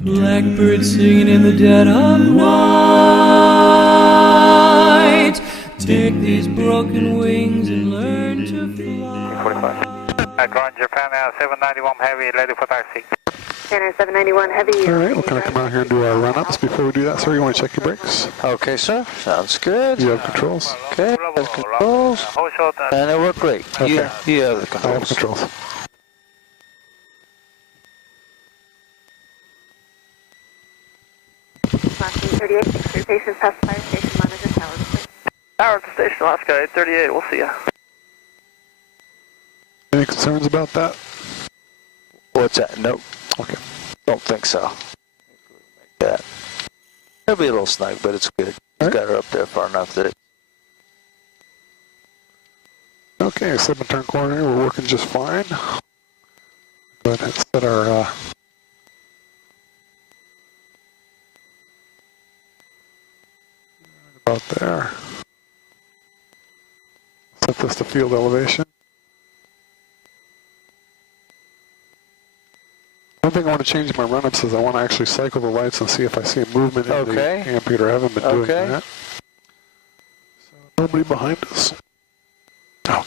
Blackbird singing in the dead of night. Take these broken wings and learn to fly. 45. Ground Japan Air 791 Heavy, ready for taxi. Japan Air 791 Heavy. Alright, we'll kind of come out here and do our run-ups. Before we do that, sir, you want to check your brakes? Okay, sir. Sounds good. You have controls? Okay, have controls. And it worked great. Okay. You have the I have controls. controls. Last 38, thanks for your patience. Pass the fire station monitor towers, please. Tower at the station, Alaska 838, we'll see ya. Any concerns about that? What's that? Nope. Okay. Don't think so. Yeah. It'll be a little snug, but it's good. Right. Got her up there far enough that it... Okay, 7-turn corner here, we're working just fine. Go ahead and set our about there. Set this to field elevation. One thing I want to change in my run-ups is I want to actually cycle the lights and see if I see a movement in the ampere. I haven't been doing that. So nobody behind us. Oh.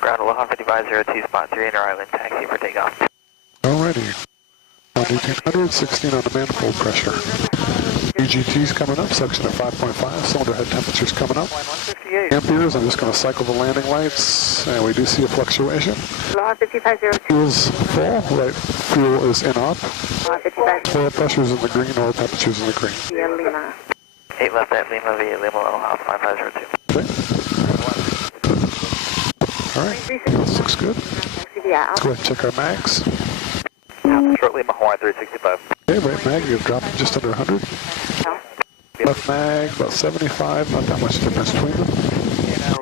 Ground Aloha 550 spot 3 inner island, taxi for takeoff. Alrighty. On 1800, 16 on the manifold pressure. EGT's coming up, suction at 5.5, cylinder head temperature's coming up. Amperes, I'm just going to cycle the landing lights, and we do see a fluctuation. Aloha 5502. Fuel's full, right fuel is in up. Aloha 5502. Oil pressure's in the green, oil temperature's in the green. Via Lima. 8 left at Lima via Lima Aloha 5502. Okay. Alright, this looks good. Taxi via Let's go ahead and check our mags. Short Lima Hawaii 365. Okay, right mag, you've dropped just under 100. Left mag, about 75, not that much difference between them. Go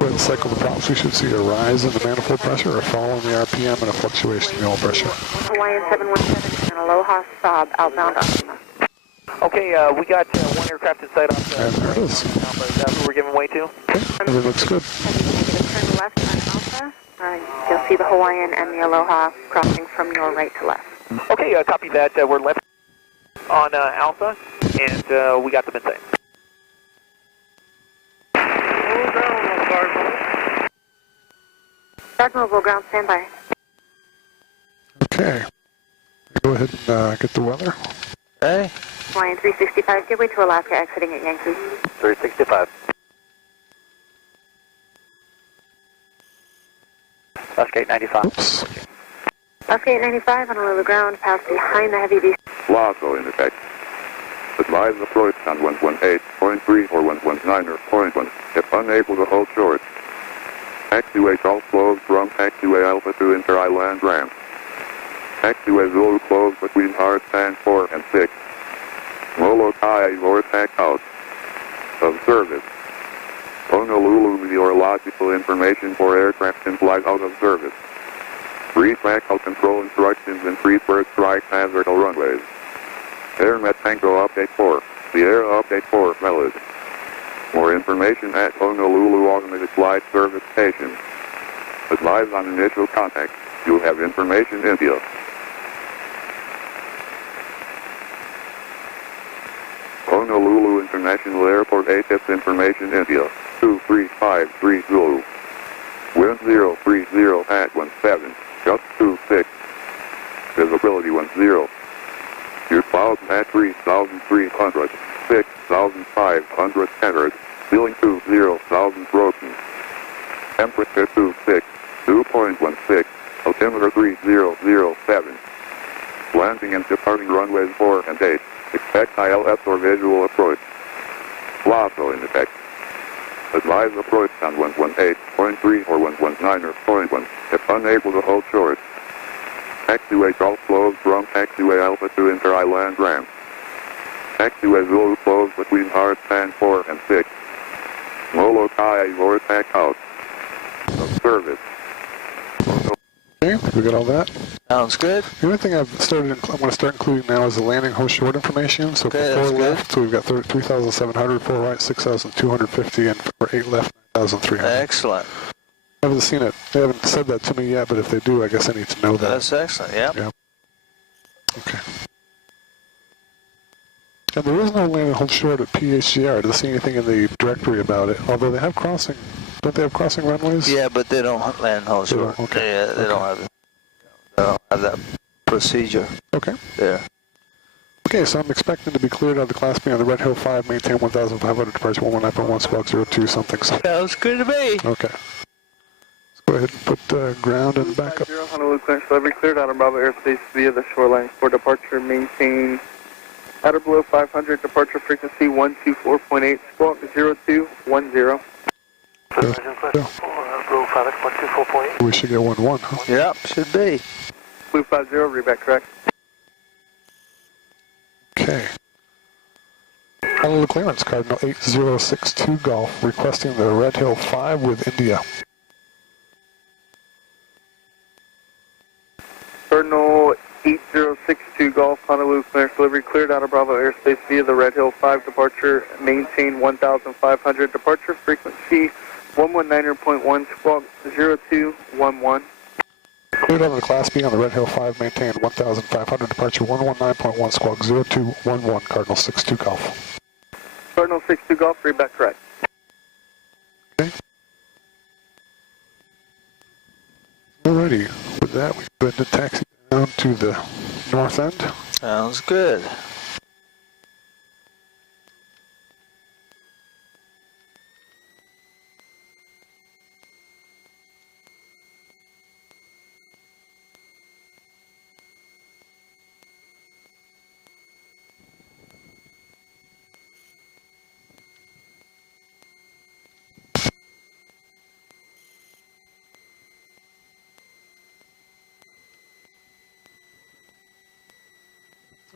ahead and cycle the props. We should see a rise in the manifold pressure, a fall in the RPM, and a fluctuation in the oil pressure. Hawaiian 717 and Aloha Saab outbound on Lima. Okay, we got one aircraft in sight off And there it is. That's what we're giving way to. Okay, everything looks good. Turn left on Alpha. You'll see the Hawaiian and the Aloha crossing from your right to left. Okay, copy that. We're left on Alpha, and we got them in sight. Cardinal ground standby. Okay. Go ahead and get the weather. Hey. Hawaiian 365, give way to Alaska exiting at Yankee. 365. Alaska 895. Oops. Alaska 895 on Honolulu ground, pass behind the heavy beast. Lasso in effect. Advise approach on 118.3 or 119 or 0.1 if unable to hold short. Taxiway all closed from taxiway Alpha to inter-island ramp. Taxiway Zulu closed between hard stand 4 and 6. Molokai vortex out. Of service. Honolulu meteorological information for aircraft in flight out of service. Retrack out control instructions in Freebird strike hazard runways. AirNet Tango Update 4. The Air Update 4 valid. More information at Honolulu Automated Flight Service Station. Advise on initial contact. You'll have information India. Honolulu International Airport ATIPS information India. 23530. Wind 030 at 17. Gust 26. Visibility 10. Your clouds at 3,300. 6,500 centered. Ceiling 20,000 broken. Temperature 26. 2.16. Altimeter 3007. Landing and departing runways 4 and 8. Expect ILS or visual approach. Lasso in effect. Advise approach on 118.3 or 119 or 0.1 if unable to hold short. Taxiway all closed from taxiway Alpha to inter-island ramp. Taxiway Zulu closed between hard stand 4 and 6. Molokai vortex out. Of service. Okay, Okay, we got all that. Sounds good. The only thing I'm going to start including now is the landing host short information. So Okay, for that's 4 good. left, so we've got 3,700, 4 right, 6,250, and for 8 left, 9,300. Excellent. I haven't seen it. They haven't said that to me yet, but if they do, I guess I need to know that. That's excellent, yeah. Yeah. Okay. And there is no landing hold short at PHJR. I didn't see anything in the directory about it. Although they have crossing. Don't they have crossing runways? Yeah, but they don't land hold short. Okay. Yeah, they don't have that procedure Okay. there. Okay, so I'm expecting to be cleared out of the Class B on the Red Hill 5, maintain 1,500, departure 119.1, squawk 02, something. Sounds good to me. Okay. Let's go ahead and put ground and back up. Honolulu clearance delivery cleared out of Bravo airspace via the shoreline for departure. Maintain at or below 500, departure frequency 124.8, squawk 0210. We should get 1-1, huh? Yep, should be. Blue 50, reback correct. Okay. Honolulu clearance, Cardinal 8062 Golf, requesting the Red Hill 5 with India. Cardinal 8062 Golf, Honolulu clearance delivery cleared out of Bravo airspace via the Red Hill 5 departure. Maintain 1,500, departure frequency 119.1, squawk 0211. Cleared out of the Class B on the Red Hill 5, maintain 1,500, departure 119.1, squawk 0211, Cardinal 62 Golf. Cardinal 62 Golf, reback correct. Okay. Alrighty, with that we go ahead and taxi down to the north end. Sounds good.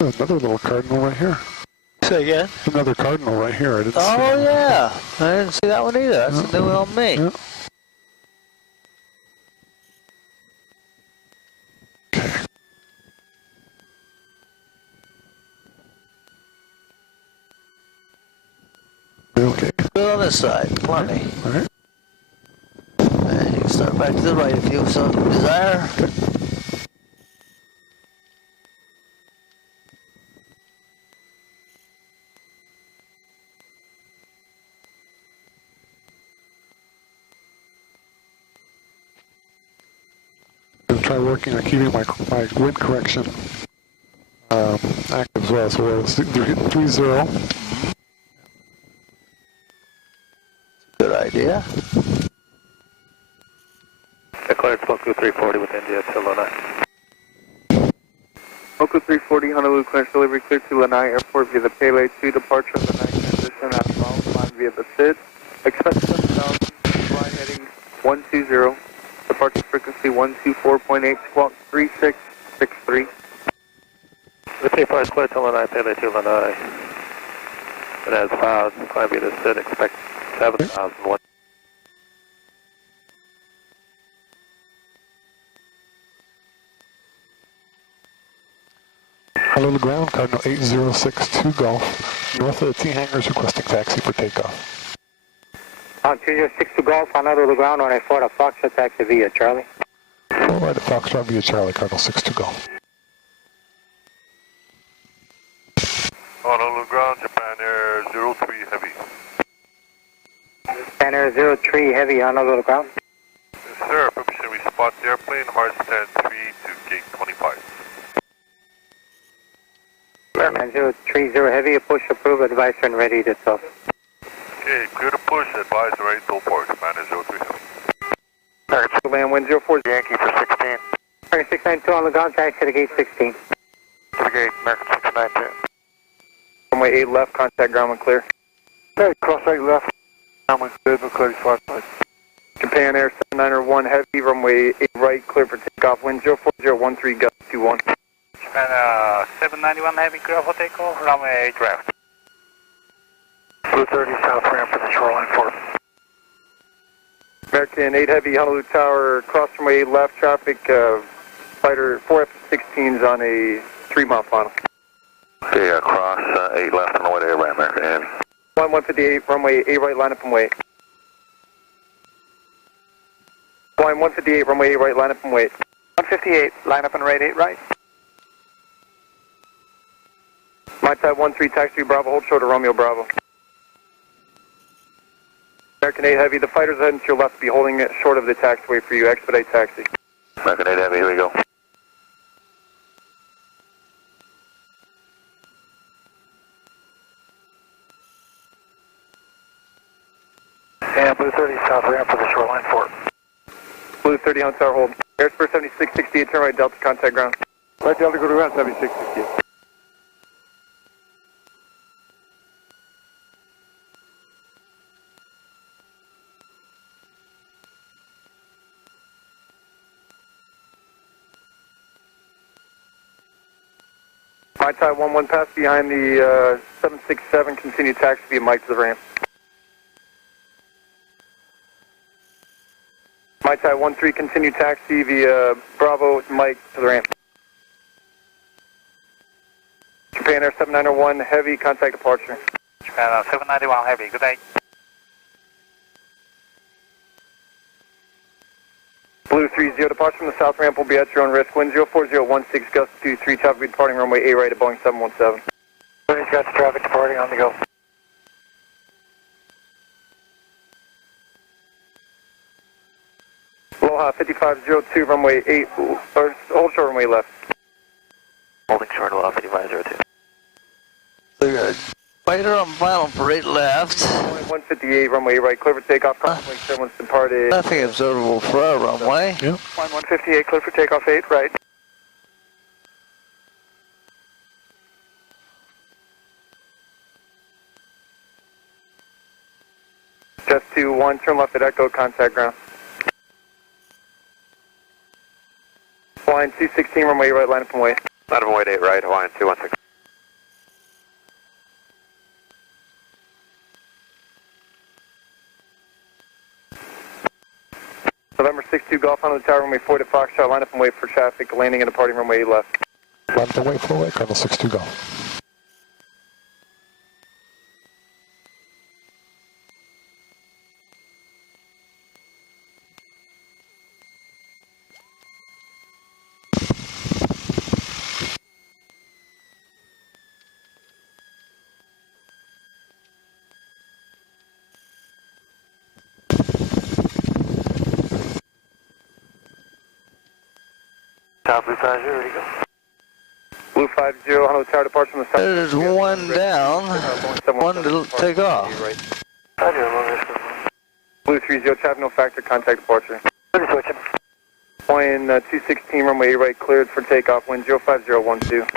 Another little cardinal right here. Say again? Another cardinal right here. I didn't see Oh, that. yeah. I didn't see that one either. That's a new one on me. Yeah. Okay. Good on this side. Plenty. All right. And you can start back to the right if you so desire. I'm going to try working on keeping my wind correction active as well. So we're hitting 3-0. Good idea. Declared Smoku 340 with India to Lanai. Smoku 340, Honolulu clearance delivery cleared to Lanai Airport via the Pele 2 departure of the night transition out of Bravo 5 via the SID. Expect 7,000, fly heading 120, departure frequency 124.8, squawk 3663. The P5 is cleared to Lanai, Pele 2 Lanai. And as filed, climb via the SID, expect 7,001. Honolulu ground, Cardinal 8062 Golf, north of the T hangars, requesting taxi for takeoff. 2062 Golf, Honolulu ground on a Florida Foxtrot taxi via Charlie. All right, at Foxtrot via Charlie, Cardinal 62 Golf. Honolulu ground, Japan Air 03 Heavy. Japan Air 03 Heavy, Honolulu ground. Yes, sir. Permission we spot the airplane, hard stand 3 to gate 25. Japan 030 Heavy, push approved, advice and ready to toss. Okay, clear to push, advise ready to port, Japan Air 03 Heavy. American land wind 04 Yankee for 16. American 692 on the ground, taxi to the gate 16. To the gate, American 692. Runway 8 left, contact ground when clear. Okay, cross 8 left. Ground when clear, clear far side. Japan Air 7901 Heavy, runway 8 right, clear for takeoff, wind 04013, gust 21. Japan 791 Heavy, clear for takeoff, runway 8 left. Blue 30 south ramp for the shoreline port. American 8 Heavy, Honolulu Tower, cross runway 8 left, traffic, fighter 4 F-16s on a 3-mile final. Okay, cross 8 left on the way to Airline, American 8 Heavy. 158, runway 8 right, line up and wait. Flying 158, runway 8 right, line up and wait. 158, line up and rate 8 right. My type 13, taxi Bravo, hold short of Romeo Bravo. American 8 Heavy, the fighters heading to your left be holding it short of the taxiway for you, expedite taxi. American 8 Heavy, here we go. And Blue 30 south ramp for the shoreline fort. Blue 30 on tower hold. Airspeed 7668, turn right Delta, contact ground. Right Delta, go to ground 7668. My type 11, pass behind the 767, continue taxi via Mike to the ramp. My type 13, continue taxi via Bravo, Mike to the ramp. Japan Air 7901, heavy, contact departure. Japan 791 Heavy, good day. Blue 30, departure from the south ramp will be at your own risk. Wind 04016, gust 23, traffic departing runway A right at Boeing 717. He's got the traffic departing on the go. Aloha 5502, runway 8, or hold short runway left. Holding short, Aloha 5502. The fighter on final parade left. 158, runway right, clear for takeoff, crossing 7's departed. Nothing observable for our runway. Yep. 158, clear for takeoff 8, right. Just 21, turn left at Echo, contact ground. Flying 216, runway right, line up and wait. Line up and wait 8 right, Hawaiian 216. November 62, Golf on the tower, runway 4 to Foxtrot, line up and wait for traffic, landing and departing runway 8 left. Line up and wait for away, Colonel 62 Golf. Top Blue 50, ready to go. Blue 50, Honolulu Tower, departure from the south. There's one down, one to take off. Blue 30, traffic no factor, contact departure. Switching. Flying 216, runway 8 right, cleared for takeoff, wind 05012.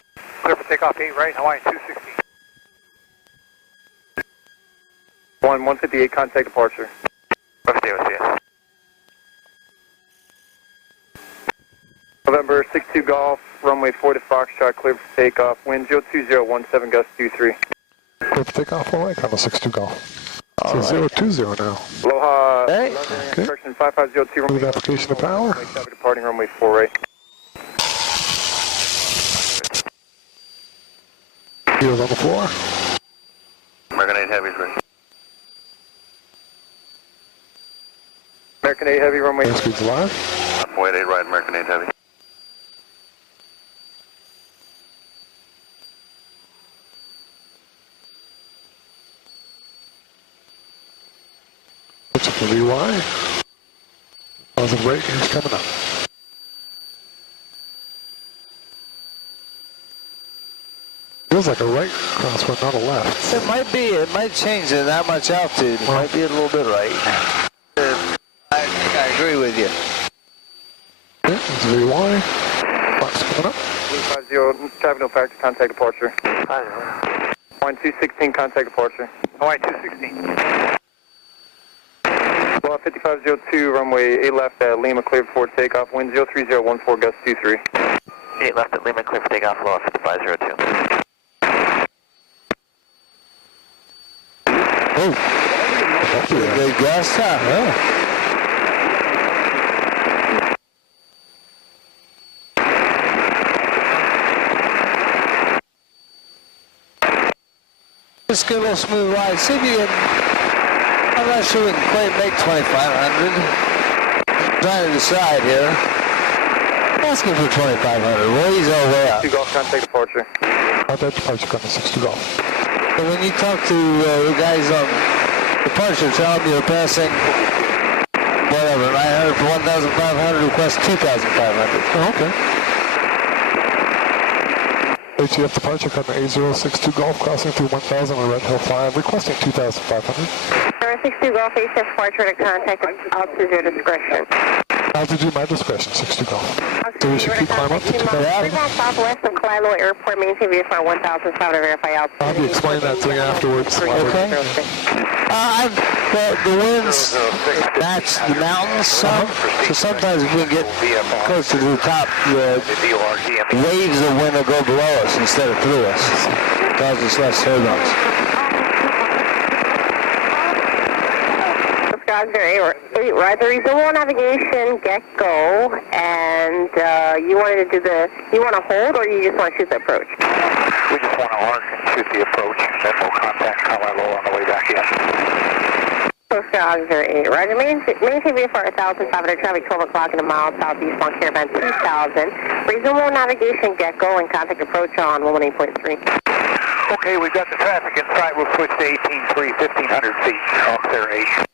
Clear for takeoff 8 right, Hawaiian 260. 158, contact departure. Let's see you. November 62 Golf, runway 4 to Foxtrot, cleared for takeoff, wind 02017, gust 23. Clear for takeoff away, Colonel 62 Golf. All So right. 020 now. Aloha, Hey. Okay. instruction 5502, runway Move application of power. traffic departing runway 4 right. Heels on the floor. American 8 Heavy's ready. American 8 Heavy, runway Airspeed's live. Line up and wait 8 right, American 8 Heavy. Looks like a VY. Positive brake is coming up. Feels like a right crosswind, not a left. It might be, it might change at that much altitude. It might be a little bit right. I think I agree with you. Okay, it's VY. Box coming up. Blue 50, traffic no factor, contact departure. Hawaiian 216, contact departure. Hawaiian 216. Aloha 5502, runway 8 left at Lima, cleared for takeoff, wind 03014, gust 23. 8 left at Lima, clear for takeoff, Aloha 5502. Oh, Good gust, huh? yeah. Let's get a little smooth ride. See if you can, I'm not sure we can quite make 2,500. Trying to decide here. Asking for 2,500. We'll ease our way up. 2 Golf, contact departure. Contact departure, coming 62 Golf. So when you talk to the guys on departure, tell them you're passing whatever, 900 for 1,500, request 2,500. Oh, okay. ATF departure, coming 8062 Golf, crossing through 1,000 on Red Hill 5, requesting 2,500. 62 Golf, ATF departure to contact altitude your discretion. Altitude, my discretion, 62 Golf. So we should keep climbing up to 2,000. 3 miles southwest of Kalilo Airport, maintain VFR 1,500, verify altitude. I'll be explaining that to you afterwards. Okay. The winds match the mountains some, so sometimes if we get closer to the top, the waves of wind will go below us instead of through us. It causes less turbulence. Right, the resume navigation, get go, and you wanted to do you want to hold or you just want to shoot the approach? We just want to arc and shoot the approach, then we'll contact Kalilo on the way back in. Coast Guard Auxiliary 8, Roger. Maintain VFR 1,500, traffic 12 o'clock in a mile southeast on Caravan 2,000. Resume navigation, get go, and contact approach on 118.3. Okay, we've got the traffic in sight. We'll switch to 18.3, 1,500 feet, Auxiliary 8.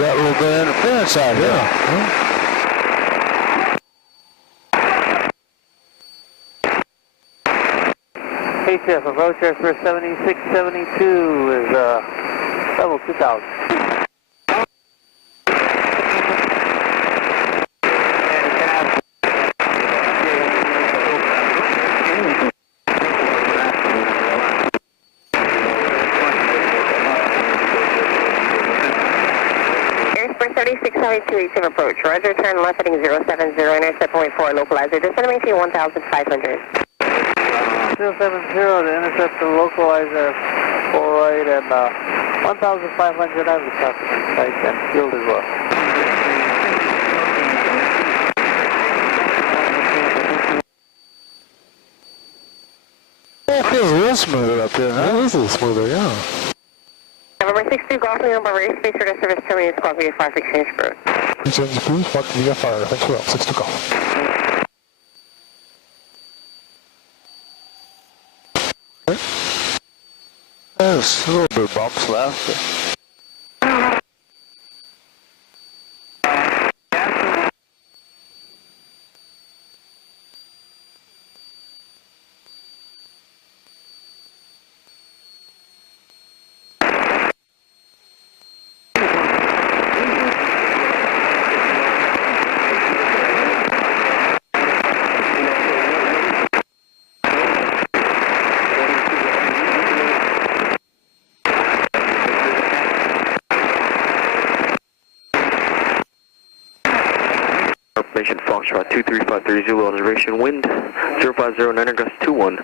That little bit of interference out here. ATF, approach air for 7672 is level 2000. Airspeed 3672, ATF approach. Roger, turn left heading 070, intercept point 4, localizer. Descend maintain 1,500. 070 to intercept the localizer 4 right and 1,500 out of the traffic in sight and field as well. It feels a little smoother up there, huh? It is a little smoother, yeah. November 62, Golf November airspace for the service terminates Squawk VFR exchange road. Exchange crews, Squawk VFR, thanks for help, 62 Golf. There's a little bit of bumps left. Foxtrot 2353 Zulu observation, wind 0509 gust 21,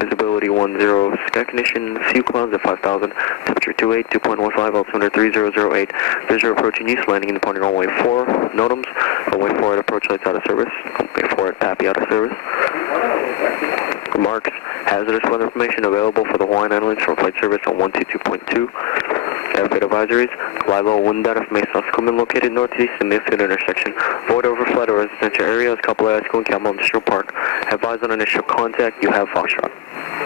visibility 10, sky condition, few clouds at 5,000, temperature 28, 2.15, altimeter 3008, visual approaching east, landing in departing runway 4, NOTAMs, runway 4 at approach lights out of service, runway 4 at PAPI out of service. Remarks, hazardous weather information available for the Hawaiian Islands from flight service on 122.2. Airfreight advisories, Kalilo wind data from Mesa Sukumin located northeast in Midfield intersection. Void overflight or residential areas, Kapolei School and Campbell Industrial Park. Advise on initial contact, you have Foxtrot.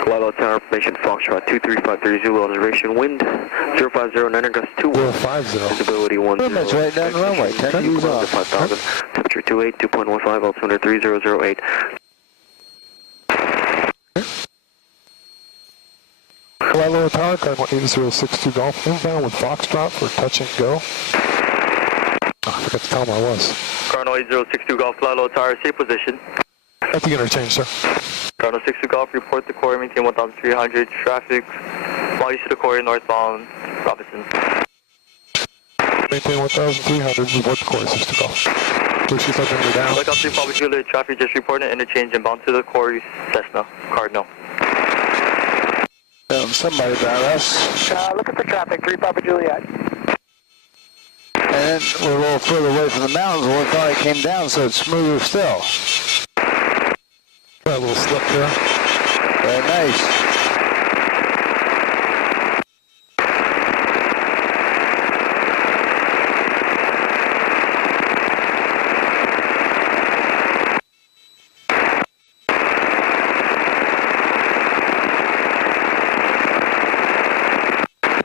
Kalilo Tower information, Foxtrot 2353 Zulu observation, wind 0509 gust 21. 050. Visibility 10. That's right down the runway, 10 degrees off. 5,000, temperature 28, 2.15, altimeter 3008. Kalilo Tower, Cardinal 8062 Golf, inbound with Foxtrot for touch and go. Oh, I forgot to tell him I was. Cardinal 8062 Golf, Kalilo Tower, safe position. At the interchange, sir. Cardinal 62 Golf, report the quarry, maintain 1,300, traffic, while east of the quarry, northbound, Robinson. Maintain 1,300, report the quarry, 62 Golf. Push yourself into down. Lookout 3, Public Juliet, traffic just reported interchange and bound to the quarry, Cessna, Cardinal. Somebody about us. Looking for traffic, 3 Papa Juliet. And then we're a little further away from the mountains where we thought it came down, so it's smoother still. Got a little slip there. Very nice.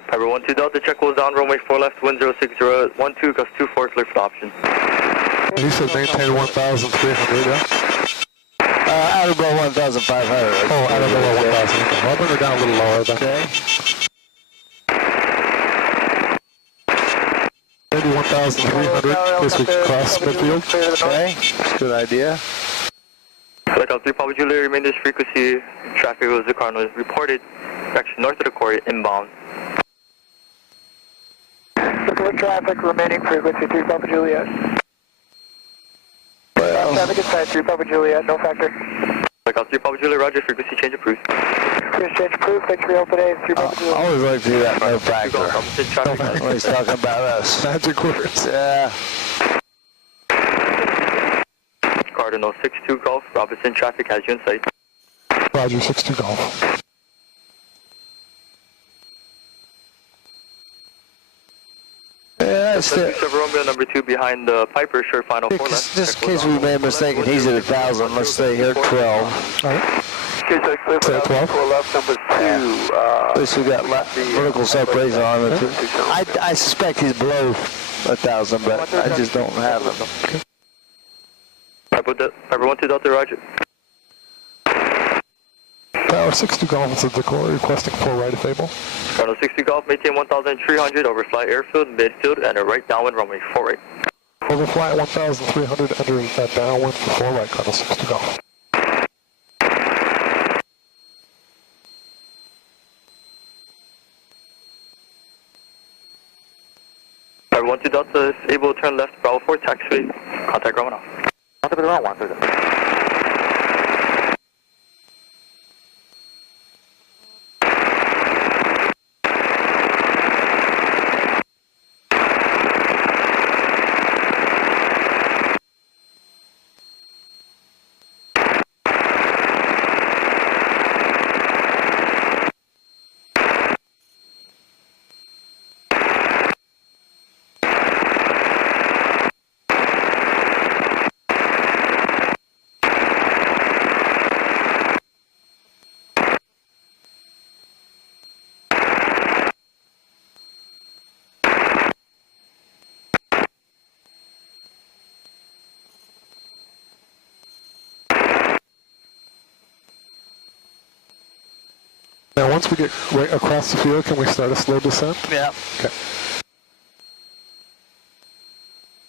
Piper 12 Delta, check was down, runway 4 left, wind 060, 12, gust 24, clear for option. He said maintain 1,300, yeah? Out about 1,500. Oh, out of below 1,000. Okay. I'll bring her down a little lower then. Okay. Maybe 1,300 in case we can cross midfield. Okay, that's a good idea. Select out 3 Papa Juliet, remain this frequency. Traffic was the Cardinal reported. Direction north of the quarry, inbound. Looking for traffic, remaining frequency, 3 Papa Juliet. Traffic inside 3 Papa Juliet, no factor. Select out 3 Papa Juliet, roger, frequency change approved. Frequency change approved, thanks for your help today, 3 Papa I Juliet. always like to do that, no factor. Traffic. When he's talking about us. Magic words. Yeah. Cardinal 62 Golf, Robinson, traffic has you in sight. Roger, 62 Golf. Yeah, that's it. Romeo number 2 behind the Piper, sure, final 4 left. Just in case we made a mistake and he's at 1,000, let's stay here at 12. All right. Stay at 12. 4 left, number 2. At least we got vertical separation on it. I suspect he's below 1,000, but I just don't have it. Piper 12 Delta, roger. Tower 62 Golf is at the core, requesting full right of able. Cardinal 60 Golf, maintain 1,300, overfly airfield, midfield, and a right downwind runway 4 right. Overfly at 1,300, entering that downwind for 4 right, Cardinal 62 Golf. Piper 12 Delta is able to turn left, Bravo 4, taxiway, contact Romanoff. Contact with the wrong one, sir. Now, once we get right across the field, can we start a slow descent? Yeah. Okay.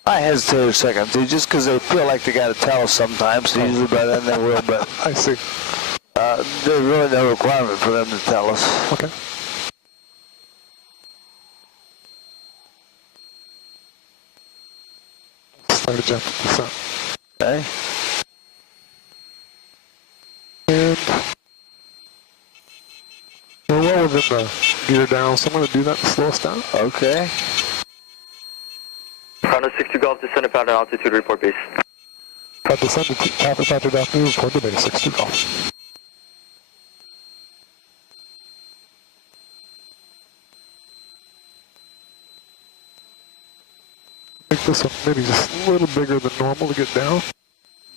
I hesitate a second, too, just because they feel like they got to tell us sometimes. So usually by then they will, but I see. there's really no requirement for them to tell us. Okay. Start a gentle descent. Okay. And we're well within the gear down, so I'm going to do that to slow us down. Okay. Cardinal 62 Golf, descendant pattern altitude, report base. Descend to traffic pattern afternoon, report to base 62 Golf. Make this one maybe just a little bigger than normal to get down.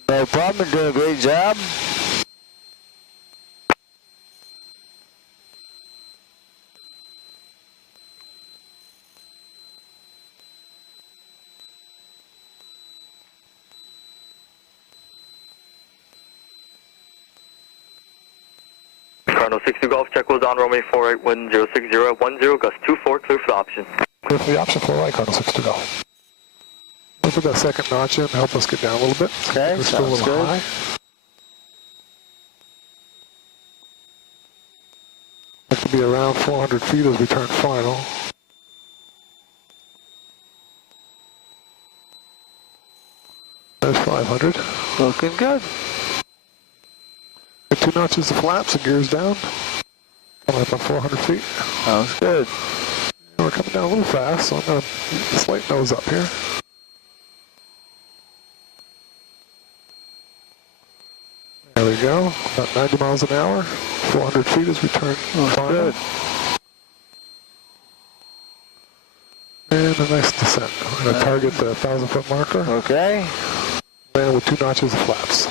No problem, you're doing a great job. Cardinal 62 Golf, check was on runway 48, wind 060, 10, gust 24, clear for the option. Clear for the option for right, Cardinal 62 Golf. Look at that second notch in, help us get down a little bit. Okay, we're still a little good. high. That could be around 400 feet as we turn final. There's 500. Looking good. Get 2 notches of flaps and gears down. Coming up on 400 feet. Sounds good. We're coming down a little fast, so I'm going to slight nose up here. There we go. About 90 miles an hour. 400 feet as we turn final. Good. And a nice descent. We're going to target the 1,000-foot marker. Okay. Land with 2 notches of flaps.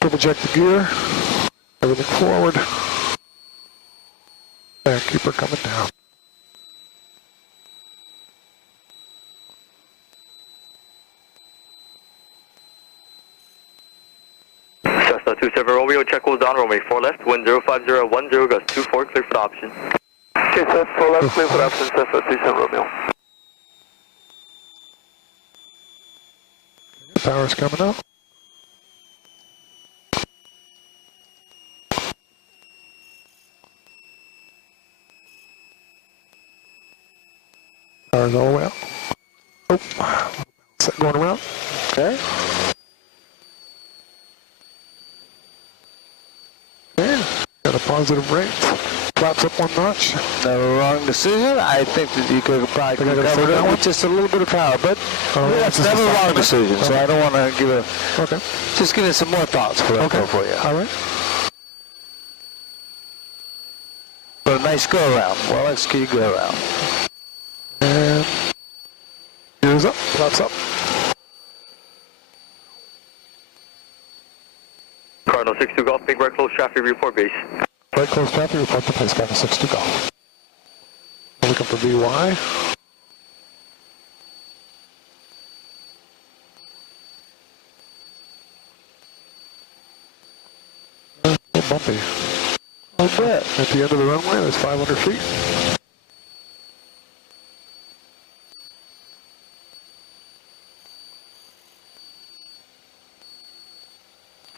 Triple check the gear. Everything forward. And keep her coming down. Cessna 27 Romeo, check was on runway 4 left, wind 05010, gust 24, clear for option. Okay, Cessna 4 left, clear for option, Cessna 27 Romeo. Power's coming up. Power's all the way up. Oh, set going around. Okay. Okay, got a positive rate. Flaps up 1 notch. No wrong decision. I think that you could probably cover that with just a little bit of power, but that's never a wrong decision, so I don't want to give a... Okay. Just give it some more thoughts for that for you. All right. But a nice go-around. Well executed go-around. And gears up, flaps up. Cardinal 62 Golf, big right close traffic report base. Right close traffic, report to place, Cardinal 62 Golf. Looking for VY. A little bumpy. A little bit. At the end of the runway, there's 500 feet.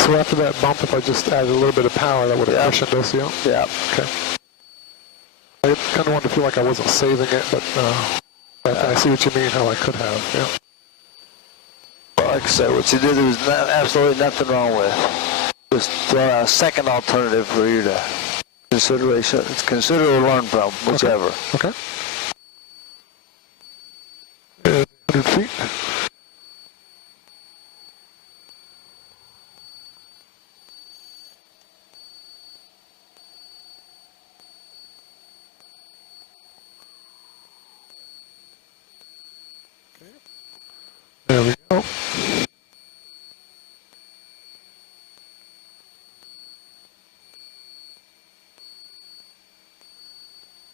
So after that bump, if I just added a little bit of power, that would have cushioned us, yeah? Yeah. Okay. I kind of wanted to feel like I wasn't saving it, but I see what you mean, how I could have, yeah. Well, like I said, what you did, there was absolutely nothing wrong with. Just throw out a second alternative for you to consider or learn from, whichever. Okay. 100 feet. There we go.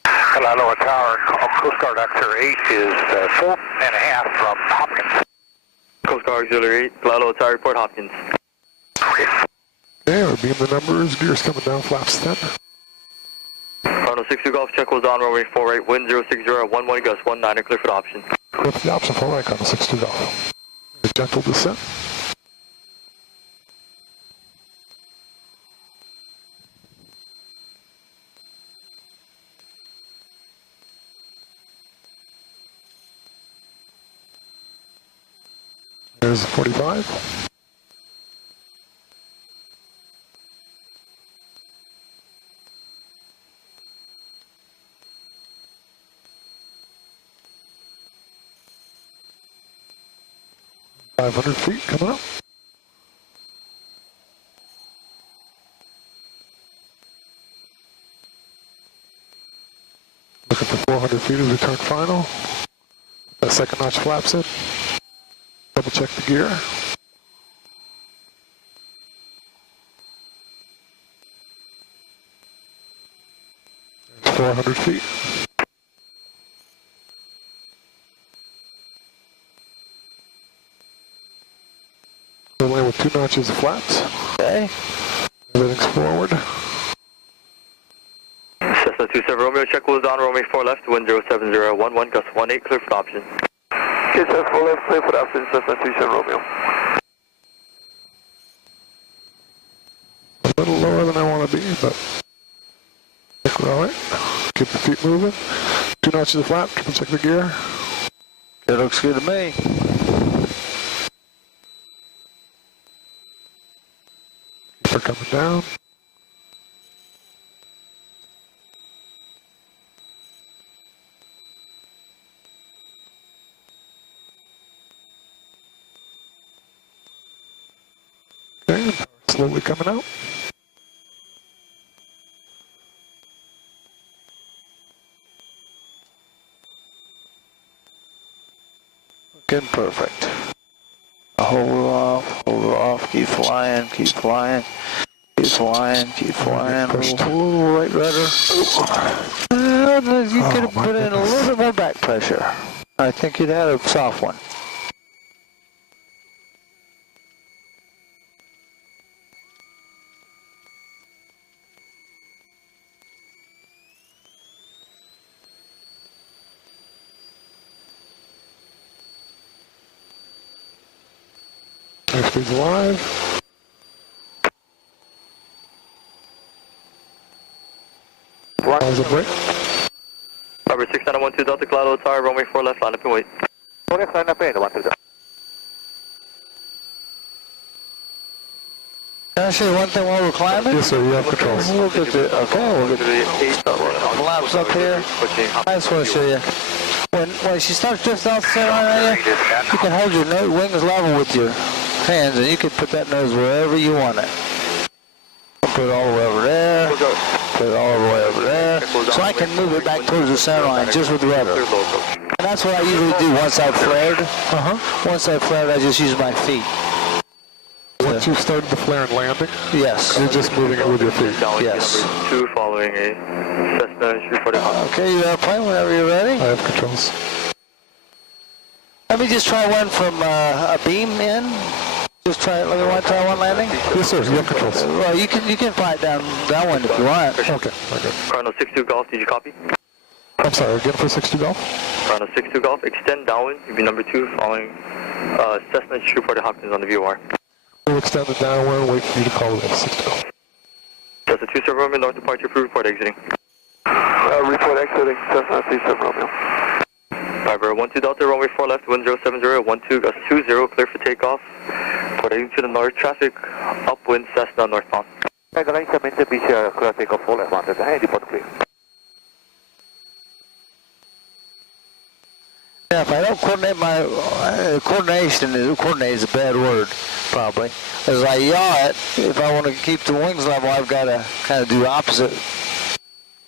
Hello, Tower. Coast Guard Auxiliary 8 is 4.5 from Hopkins. Coast Guard Auxiliary 8, Glado Tower report Hopkins. Okay, we're beam the numbers, gears coming down, flaps 10. Cardinal 62 Golf, check was on runway 4 right, wind 06011, gust 19, clear for option. Clear for the option, 4 right, Cardinal 62 Golf. A gentle descent. There's 45. $500 feet coming up. Looking for 400 feet as we turn final. That second notch flaps in. Double check the gear. There's 400 feet. We'll land with 2 notches of flaps. Okay. Everything's forward. Cessna 27 Romeo, check was on runway 4 left, wind 07011, gust 18, clear for option. Okay, Cessna 4 left, clear for option, Cessna 27 Romeo. A little lower than I want to be, but I think we're all right. Keep the feet moving. 2 notches of flap, triple check the gear. It looks good to me. Keep her coming down. Slowly coming out. Looking perfect. Hold her off, keep flying, keep flying. Keep flying, keep flying. A little right rudder. You could have put in a little bit more back pressure. I think you'd had a soft one. Airspeed's live. How's it break? Number 6912 Delta Cloud Tower, runway 4 left, line up and wait. 4 left, line up and 1 to the. Can I say one thing while we're climbing? Yes, sir. You have controls. We'll get the, we'll get the flaps up here. I just want to show you. When she starts drifting off the center line, you can hold your wings level with your hands, and you can put that nose wherever you want it. Put it all the way over there. Put it all the way over there. So I can move it back towards the center line just with the rudder. And that's what I usually do once I've flared. Once I've flared, I just use my feet. Once you've started the flare and landing? Yes. You're just moving it with your feet? Yes. Number 2 following a Cessna 340 Hawk. Okay, you airplane whenever you're ready. I have controls. Let me just try one from a beam in. Just try it. Let me want to try one landing. Yes, sir. You have controls. Well, you can fly it down downwind if you want. Okay. Cardinal 62 Golf, did you copy? I'm sorry, again for 62 Golf? Cardinal 62 Golf, extend downwind. You'd be number 2 following Cessna 340 Hopkins on the VOR. We'll extend it downwind and wait for you to call it 60 Golf. Cessna 27 Romeo, north departure approved, report exiting. Report exiting, Cessna 27 Romeo. Viber 12 Delta, runway 4 left, wind 070, 12 gust 20, clear for takeoff. Reporting to the north traffic, upwind Cessna northbound. Correttamente PHJR, clear takeoff 4 left, 1 report clear. Yeah, if I don't coordinate my coordination is a bad word, probably. As I yaw it, if I want to keep the wings level, I've got to kind of do opposite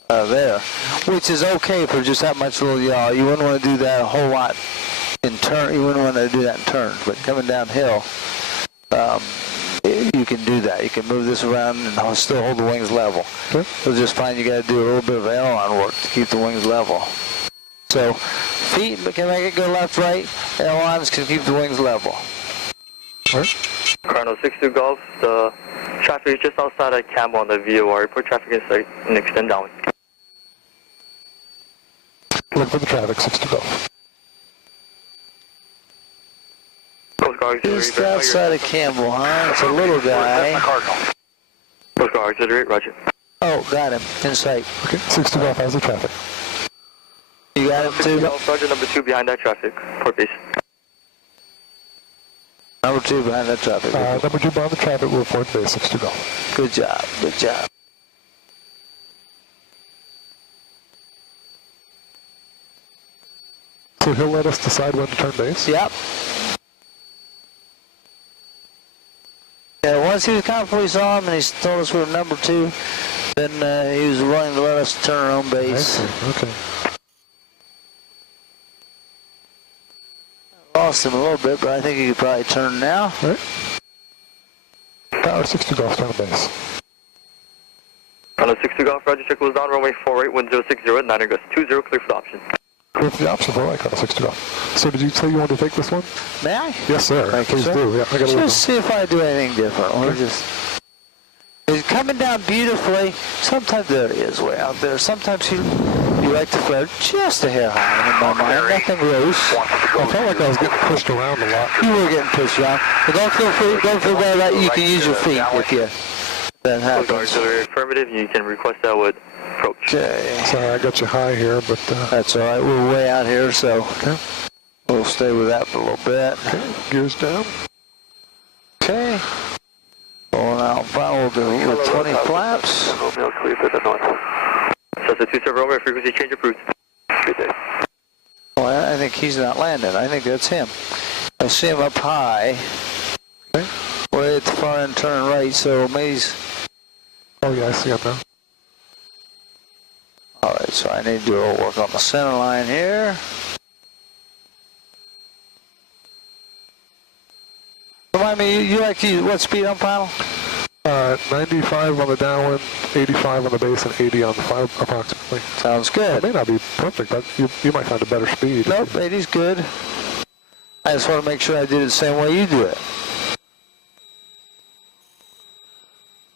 there, which is okay for just that much little yaw. You wouldn't want to do that a whole lot in turn. You wouldn't want to do that in turns, but coming downhill, you can do that. You can move this around and still hold the wings level. Okay. You'll just find you got to do a little bit of aileron work to keep the wings level. So feet can make it go left, right. Ailerons can keep the wings level. All right. Cardinal 62 Golf, the traffic is just outside of Campbell on the VOR. Report traffic in sight and extend downwind. Look for the traffic, 60 Golf. Coast Guard auxiliary. Just outside of Campbell, huh? It's a little guy. Coast Guard auxiliary, roger. Oh, got him. In sight. Okay, 60 Golf, how's the traffic? You got him too? Golf, roger, number 2 behind that traffic. Port base. Number 2 behind that traffic. Number 2 behind the traffic, we'll report base, 60 Golf. Good job, good job. So he'll let us decide when to turn base? Yep. Yeah, once he was comfortable, we saw him, and he told us we were number 2, then he was willing to let us turn our own base. Okay. Lost him a little bit, but I think he could probably turn now. All right. Tower 60 Golf, turn base. On the 60 Golf, roger, check was down, runway 48, wind 060, 9 gust 20, clear for the option. Clear for the option for Tower 60 Golf. So did you say you wanted to take this one? May I? Yes, sir. Please do. Yeah, I got just see if I do anything different. Or just it's coming down beautifully. Sometimes there it is way out there. Sometimes you like to flare just a hair high in my mind. Nothing gross. I felt like I was getting pushed around a lot. You were getting pushed around. But don't feel bad about it. You can use your feet if you that happens. Coast Guard auxiliary affirmative, you can request that with approach. Okay. Sorry, I got you high here, but... That's all right. We're way out here, so we'll stay with that for a little bit. Okay, gears down. Okay. Going out final with 20 flaps. Romeo clear to the north. Cessna 27 Romeo, frequency change approved. Good day. Well, I think he's not landing. I think that's him. I see him up high. Okay. Way at the far end turn right, so Maze. Oh yeah, I see him now. Alright, so I need to do a little work on the center line here. Remind me, you like what speed on final? 95 on the downwind, 85 on the base, and 80 on the fire, approximately. Sounds good. It may not be perfect, but you might find a better speed. Nope, 80's good. I just want to make sure I did it the same way you do it.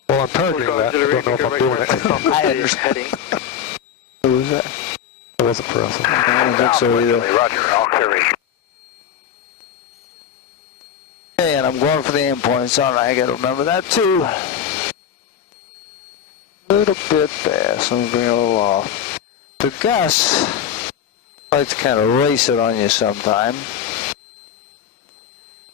Well, I'm targeting that. I don't know if I'm doing it. I understand. Who was that? It wasn't for us. I don't think so either. Roger, all clear. Okay, and I'm going for the aim points. All right, I got to remember that too. A little bit fast. Let me bring it a little off. The Gus, I like to kind of race it on you sometime.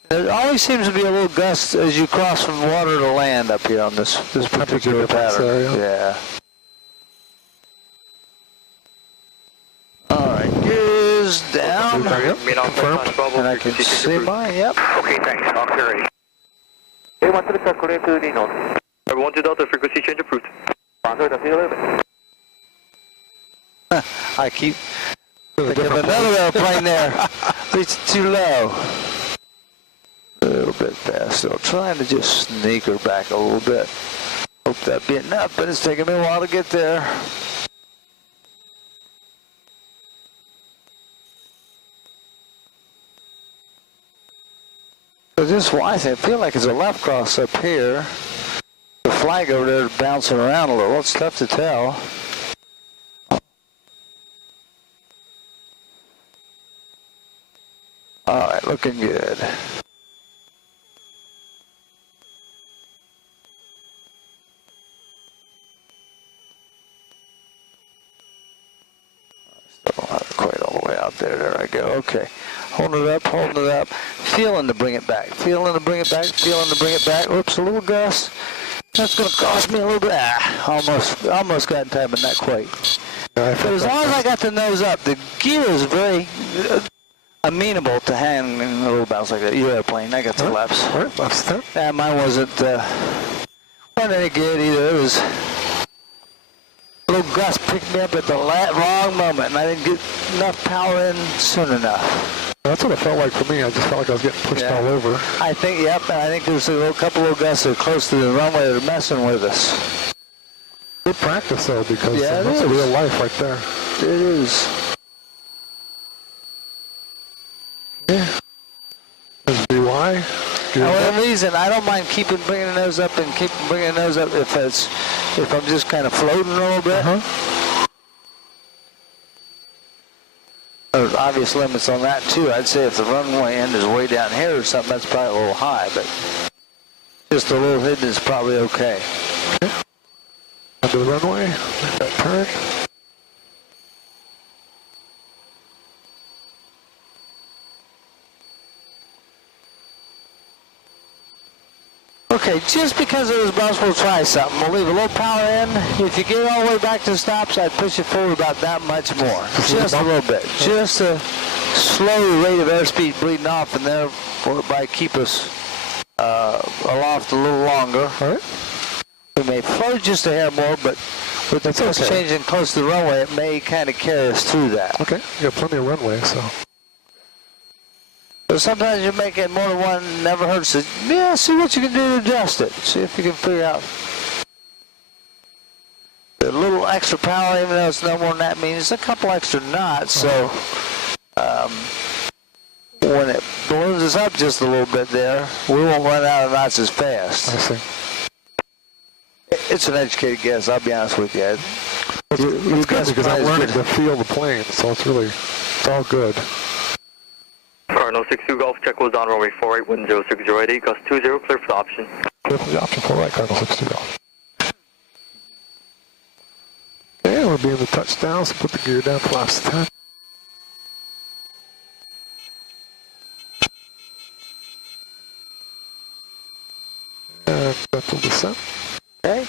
There always seems to be a little gust as you cross from water to land up here on this particular pattern. Area. Yeah. All right, gears down. Confirmed. And I can see mine. Yep. Okay, thanks. All clear. Everyone to Delta, frequency change approved. I keep thinking of another airplane there. It's too low. A little bit fast. So I'm trying to just sneak her back a little bit. Hope that'd be enough, but it's taking me a while to get there. So this, I feel like it's a left cross up here. The flag over there is bouncing around a little. It's tough to tell. All right, looking good. Still not quite all the way out there. There I go. Okay. Holding it up. Feeling to bring it back. Feeling to bring it back. Oops, a little gust. That's going to cost me a little bit. Almost got in time, but not quite. But as long as I got the nose up, the gear is very amenable to handling a little bounce like that. Your airplane, I got the flaps. All right, flaps 10. Yeah, mine wasn't any good either. It was a little gust picked me up at the wrong moment, and I didn't get enough power in soon enough. That's what it felt like for me. I just felt like I was getting pushed all over. I think, yep, and I think there's a couple of gusts that are close to the runway that are messing with us. Good practice, though, because Yeah, that's a real life right there. It is. Yeah. There's DY. For whatever reason, I don't mind bringing the nose up and keep bringing the nose up if I'm just kind of floating a little bit. There's obvious limits on that too. I'd say if the runway end is way down here or something, that's probably a little high, but just a little hidden is probably okay. Under the runway, make that turn. Okay, just because it was bumps, we'll try something. We'll leave a little power in. If you get all the way back to the stops, I'd push it forward about that much more. Just a little bit. Just a slow rate of airspeed bleeding off, and thereby keep us aloft a little longer. All right. We may float just a hair more, but with the thrust changing close to the runway, it may kind of carry us through that. Okay, you got plenty of runway, so. So sometimes you make it more than one, never hurts it. Yeah, see what you can do to adjust it. See if you can figure out a little extra power, even though it's no more than that means a couple extra knots. So when it balloons us up just a little bit there, we won't run out of knots as fast. I see. It's an educated guess, I'll be honest with you. It's good because I'm learning to feel the plane, so it's all good. Cardinal 62 Golf, check was on runway 48, wind 06088, gust 20, clear for the option. Clear for the option 4 right, Cardinal 62 Golf. Okay, we're being the touchdown, so put the gear down, flaps 10. And gentle descent. Okay.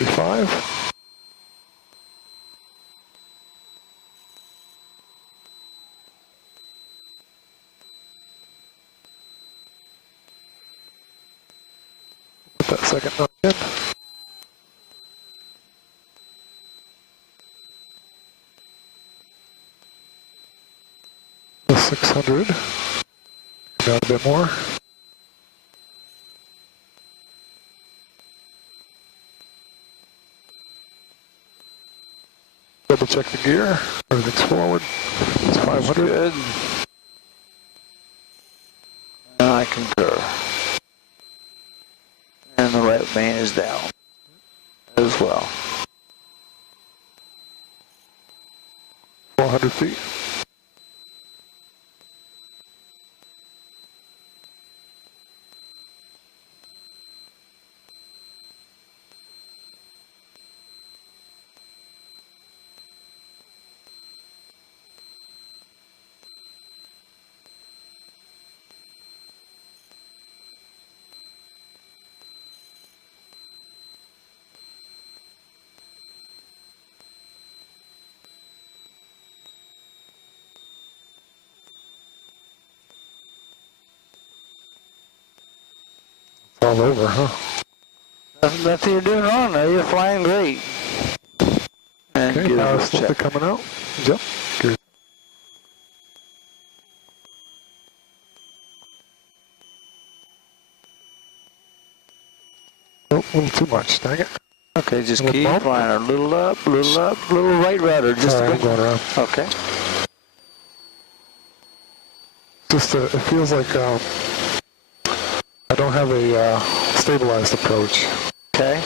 145. Put that second notch in. The 600. Down a bit more. Double check the gear. Everything's forward. It's 500. Good. I concur. And the right main is down as well. 400 feet. All over, huh? Nothing you're doing wrong now. You're flying great. And Okay, now it's slowly coming out. Yep. Good. Oh, a little too much, dang it. Okay, just keep flying a little up, little right rudder. Just All right, I'm going around. Okay. Just, it feels like I don't have a stabilized approach. Okay.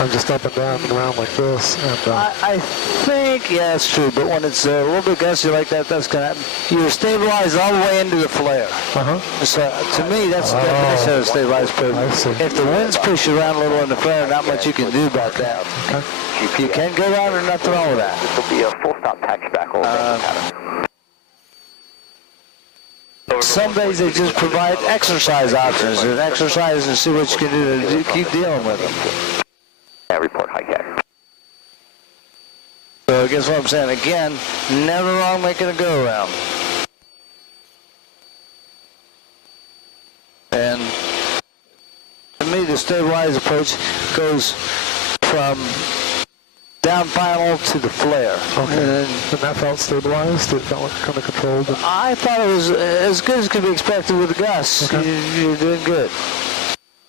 I'm just up and down and around like this. And, I think, yeah, it's true, but when it's a little bit gusty like that, that's going to happen. You're stabilized all the way into the flare. So to me, that's the definition of a stabilized approach. If the winds push you around a little in the flare, not much you can do about that. Okay. You can go around, there's nothing wrong with that. This will be a full stop taxi back over. Some days they just provide exercise options and exercise and see what you can do to keep dealing with them. Yeah, report high cat. So I guess what I'm saying, again, never wrong making a go around. And to me, the stabilized approach goes from down final to the flare. Okay. And that felt stabilized? It felt kind of controlled? I thought it was as good as could be expected with the gusts. Okay. You're doing good.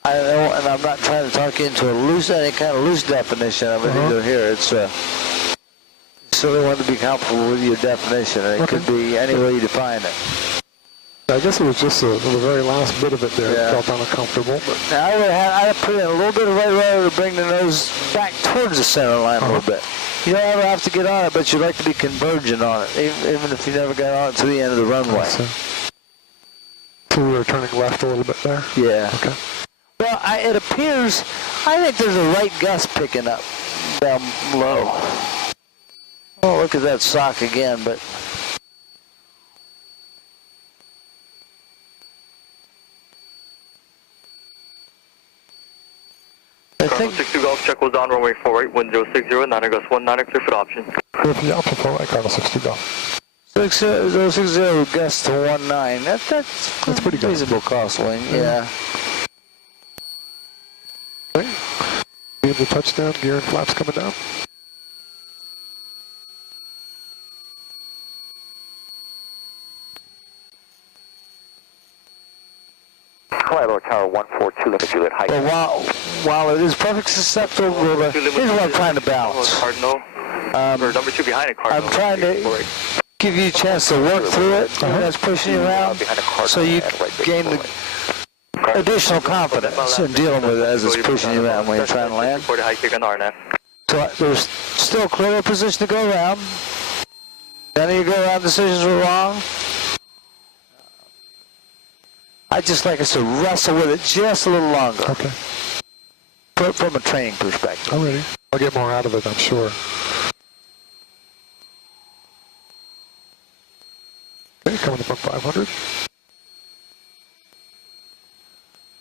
I know, and I'm not trying to talk you into any kind of loose definition of it either here. It's simply want to be comfortable with your definition, and it could be any way you define it. I guess it was just the very last bit of it there that felt uncomfortable. But now I'd put in a little bit of right rudder to bring the nose back towards the center line a little bit. You don't ever have to get on it, but you'd like to be convergent on it, even if you never got on it to the end of the runway. So we were turning left a little bit there? Yeah. Okay. Well, it appears, I think there's a right gust picking up down low. Oh, look at that sock again, but... I think 62 Golf, check was on runway 48, wind 060, 9 gust 19, clear for the option. Clear for the option, 48, Cardinal 60 Golf. 060 gust to 19. That's pretty good. Reasonable crosswind, yeah. Okay. Being the touchdown, gear and flaps coming down. Hello, Tower 142, limit Juliet height. Well, while it is perfectly susceptible, here's what I'm trying to balance. Cardinal, or number 2 behind it, Cardinal. I'm trying to give you a chance to work through it, that's pushing you around, so you gain the additional confidence in dealing with it as it's pushing you around when you're trying to land. So there's still a clearer position to go around. None of your go-around decisions were wrong. I just like us to wrestle with it just a little longer. Okay. From a training perspective. I'm ready. I'll get more out of it, I'm sure. Okay, coming up on 500.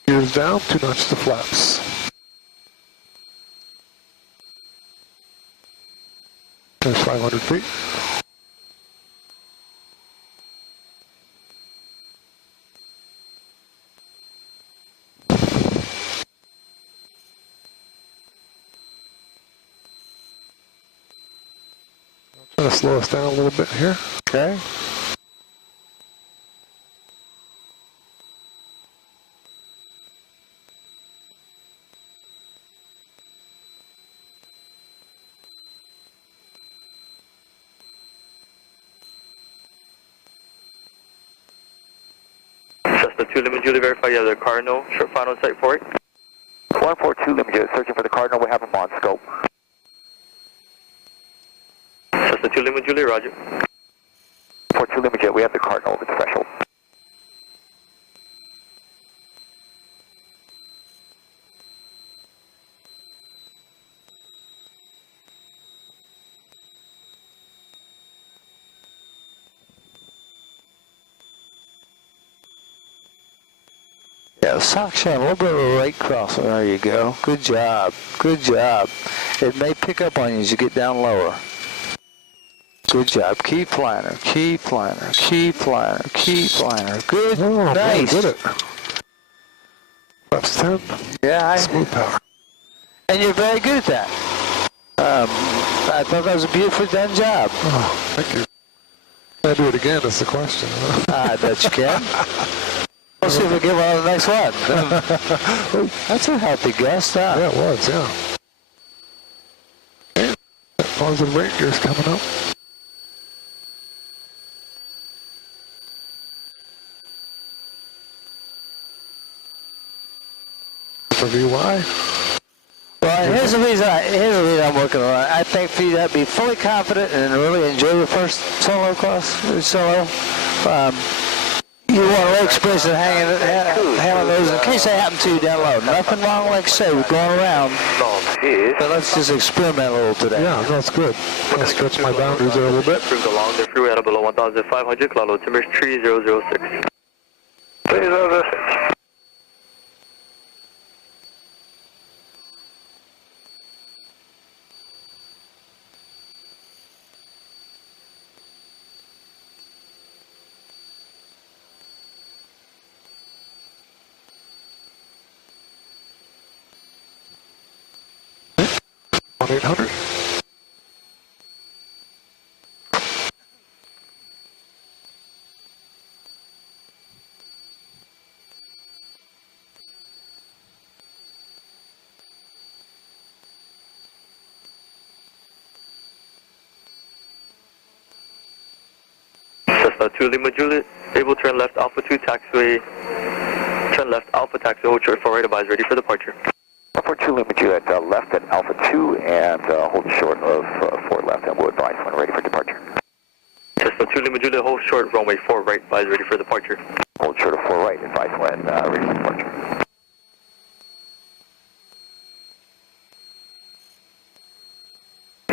Gears down, 2 notches to flaps. There's 500 feet. Try to slow us down a little bit here. Okay. Cessna 2 Lima Julie, verify you have the Cardinal, short final sight for it. 142 Lima Julie, searching for the Cardinal, we have him on scope. Cessna 2 Lima Julie, roger. 42 Lima Julie, we have the Cardinal over the threshold. Yeah, suction, a little bit of a right crossing. There you go. Good job. Good job. It may pick up on you as you get down lower. Good job. Keep liner. Keep liner. Keep liner. Keep liner. Good. Oh, nice. Did it. That's 10. Yeah, Smooth power. and you're very good at that. I thought that was a beautifully done job. Oh, thank you. Can I do it again? That's the question. I bet you can. We'll see if we get one on the next one. That's a healthy gust, huh? Yeah, it was, yeah. Okay. That positive rate gear's coming up. For VY. Well, here's the reason I'm working on it. I think for you to be fully confident and really enjoy your first solo solo, you want to really experience it hanging those in case they happen to you down low. Nothing wrong, like I say, we're going around. But let's just experiment a little today. Yeah, that's good. I'll stretch my boundaries there a little bit. Cruise along the freeway at below 1,500, cloud low timbers 3006. 3006. On 800. Cessna 2 Lima Juliet, able to turn left Alpha 2 taxiway, turn left Alpha taxiway, hold short for right advise, ready for departure. 142 Lima Juliet, left at Alpha 2 and hold short of 4 left and we'll advise when ready for departure. Cessna 2 Lima Juliet, hold short, runway 4 right, advise, ready for departure. Hold short of 4 right, advise when ready for departure.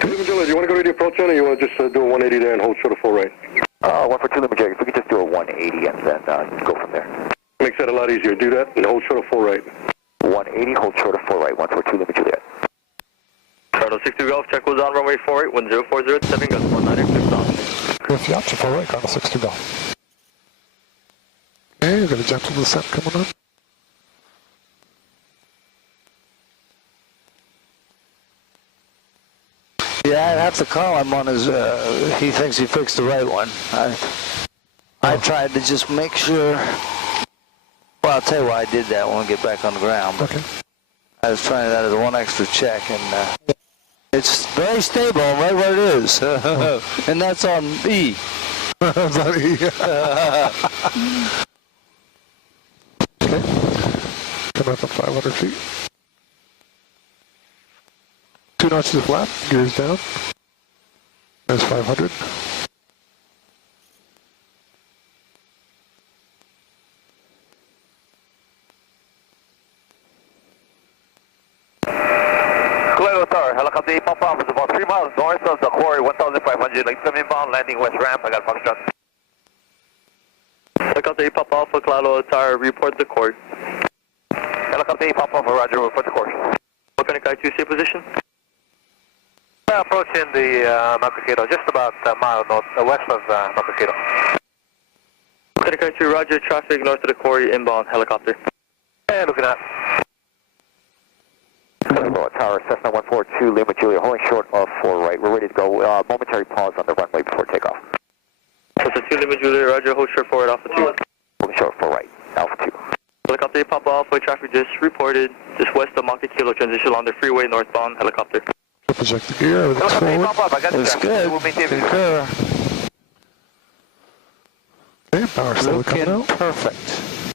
Lima Juliet, do you want to go to the approach end or you want to just do a 180 there and hold short of 4 right? 142 Lima Juliet, if we could just do a 180 and then go from there. Makes that a lot easier. Do that and hold short of 4 right. 180, hold short of 4 right, 142 Lima Juliet. Cardinal 62 Golf, check was on runway 4 right, 10407, guns 196 on. With the option for right, Cardinal 62 Golf. Okay, you've got a gentle descent coming on. Yeah, I'd have to call him on his, he thinks he fixed the right one. I tried to just make sure, well, I'll tell you why I did that when we get back on the ground. Okay. I was trying that as one extra check, and it's very stable right where it is. And that's on E. That's on E. Okay. Coming up at 500 feet. 2 notches of flap, gears down. There's 500. Glado Tower, helicopter pop off is about 3 miles north of the quarry, 1,500, like 7 inbound, landing west ramp. I got Foxtrot. Helicopter pop off for Cloud Tower, report the course. Helicopter pop off, Roger, report the course. Volcanic I2, stay position. Approaching the Macocito, just about a mile west of Macocito. Connector 2, roger, traffic north of the quarry, inbound helicopter. And looking at. Tower, Cessna 142, Lima Julia, holding short of 4 right. We're ready to go. Momentary pause on the runway before takeoff. Cessna 2, Lima Julia, roger, hold short forward, Alpha 2. Holding short 4 right, Alpha 2. Helicopter Papa Alpha, traffic just reported, just west of Monte Kilo, transition along the freeway, northbound, helicopter. Project the gear, everything's forward. It's good. Concur. Okay, power slowly coming Looking out. perfect.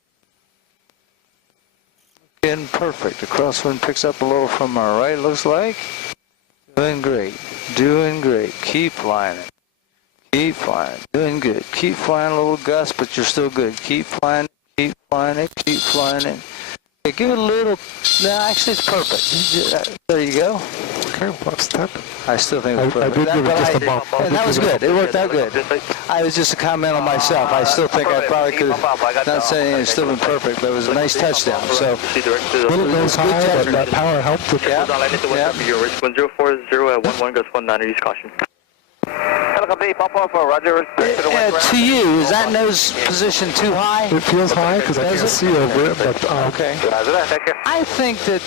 Looking perfect. The crosswind picks up a little from our right, looks like. Doing great. Doing great. Keep flying it. Keep flying it. Doing good. Keep flying a little gust, but you're still good. Keep flying it. Keep flying it. Keep flying it. Okay, give it a little. No, actually, it's perfect. There you go. Okay, flaps 10. I still think it was I perfect. did give it just a bump. And that was good. It worked out good. I was just a comment on myself. I still think I probably could have, not saying it's still been perfect, but it was a nice touchdown. So, A little nose high, but that power helped it. yeah. 1040 at 11 gust 19, use caution. Helicopter Papa for Roger. To you, is that nose position too high? It feels high because I can't see over it, but Okay. I think that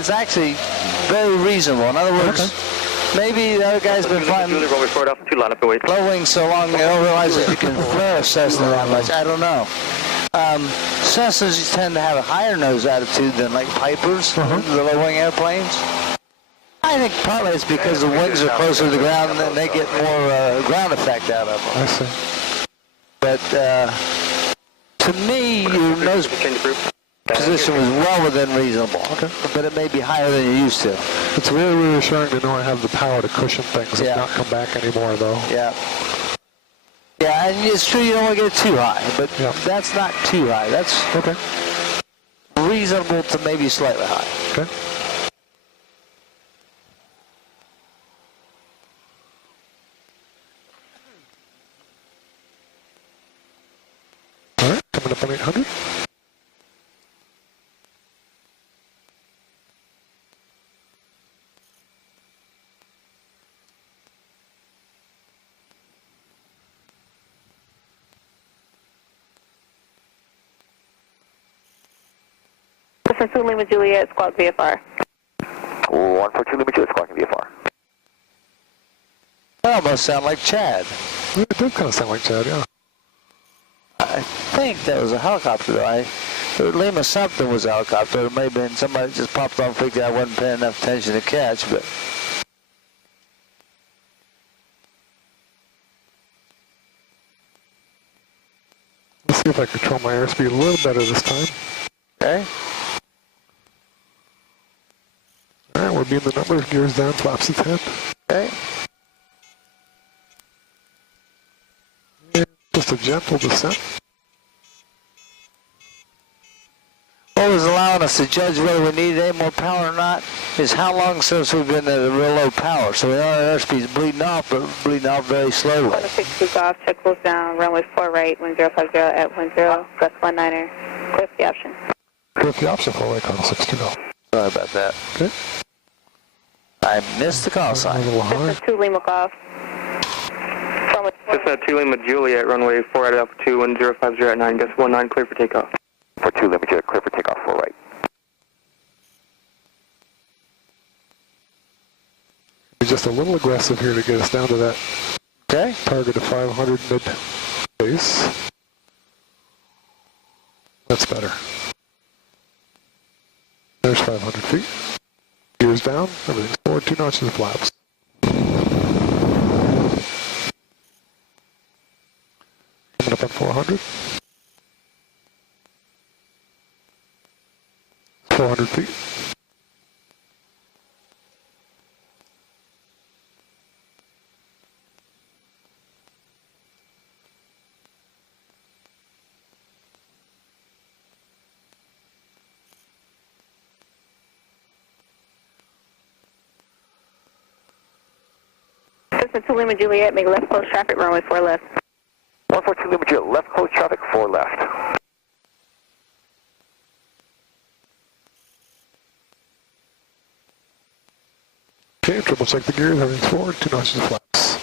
it's actually very reasonable. In other words, maybe the other guy's been flying Julie, Robert Ford, Alpha 2, line up and wait. low wings so long they don't realize that you can flare a Cessna that much. I don't know. Cessnas tend to have a higher nose attitude than like Pipers, the low wing airplanes. I think partly it's because the wings are closer to the ground and they get more ground effect out of them. I see. But to me, your nose position was well within reasonable. Okay. But it may be higher than you're used to. It's really reassuring to know I have the power to cushion things and not come back anymore, though. Yeah. Yeah, and it's true you don't want to get it too high, but that's not too high. That's Okay. reasonable to maybe slightly high. Okay. All right, coming up on 800. This is 2 Lima Juliet, squawk VFR. 142 Lima Julia, squawking VFR. That almost sound like Chad. It did kind of sound like Chad, yeah. I think that was a helicopter, though. Lima something was a helicopter. It may have been somebody just popped on and figured I wasn't paying enough attention to catch, but... Let's see if I control my airspeed a little better this time. Okay. All right, we're being the numbers, gears down, flaps at 10. Okay. And just a gentle descent. What was allowing us to judge whether we needed any more power or not is how long since we've been at a real low power. So we know our airspeed's bleeding off, but bleeding off very slowly. 162 golf, check close down, runway 4 right, 1050 at 10, gust 19er, clear for the option. Clear for the option for right, call 620. Sorry about that. Okay. I missed the call A sign. little high. This is 2 Lima golf. Cessna 2 Lima Juliet, runway 4 at Alpha 2, 1050 at 9, gust 19, clear for takeoff. 42 Lima Julia, clear for takeoff 4 right. Be just a little aggressive here to get us down to that Okay. target of 500 mid base. That's better. There's 500 feet. Gears down, everything's forward, 2 notches of flaps. Coming up on 400. 400 feet. This is 2 Lima Juliet, make left close traffic, runway 4 left. 142 Lima Julia, left close traffic 4 left. Okay, triple check the gears, everything's forward, 2 notches of flaps.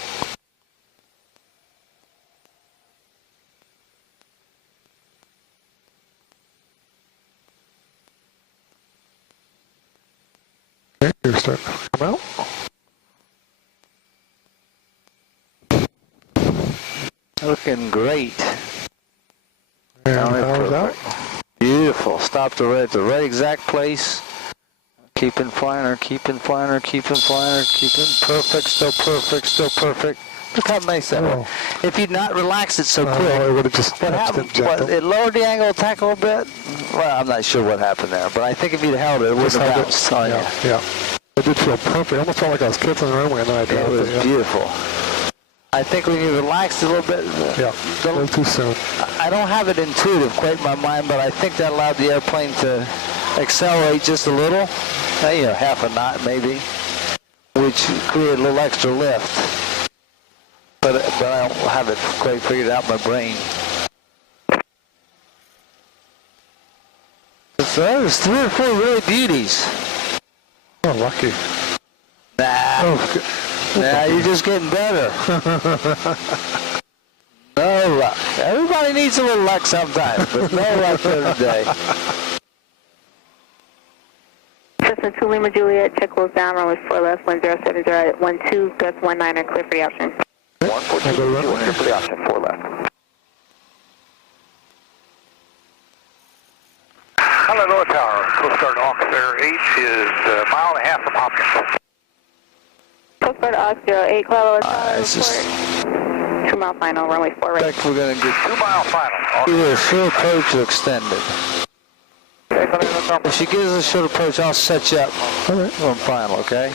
Okay, gears starting to come out. Looking great. And power's out. Beautiful. Stopped at the right exact place. Keeping flying her, keeping flying her, keeping flying her, keeping perfect, still perfect, still perfect. Look how nice that was. If you'd not relaxed it so quick, it would have just what happened? It lowered the angle of attack a little bit. Well, I'm not sure what happened there, but I think if you'd held it, it would have bounced. Oh, yeah. It did feel perfect. I almost felt like I was kissing the runway, and then I dropped it. It was beautiful. I think when you relaxed a little bit, a little too soon. I don't have it intuitive quite in my mind, but I think that allowed the airplane to accelerate just a little, half a knot maybe, which created a little extra lift. But I don't have it quite figured out in my brain. So there's 3 or 4 really beauties. Oh, lucky. Nah. Oh, Nah, you're just getting better. No luck. Everybody needs a little luck sometimes, but no luck for today. Cessna 2 Lima Juliet, check close down, runway 4 left, 1070 at 12, gust 19er, clear for the option. 142, clear for the option, 4 left. Honolulu Tower, Coast Guard Officer H is a mile and a half from Hopkins. Coast Guard Oscar 8, Cloud Tower, It's just 2 mile final, runway 4 right. I think we're going to get 2 mile final. either a short approach or extended. If she gives us a short approach, I'll set you up on final, okay?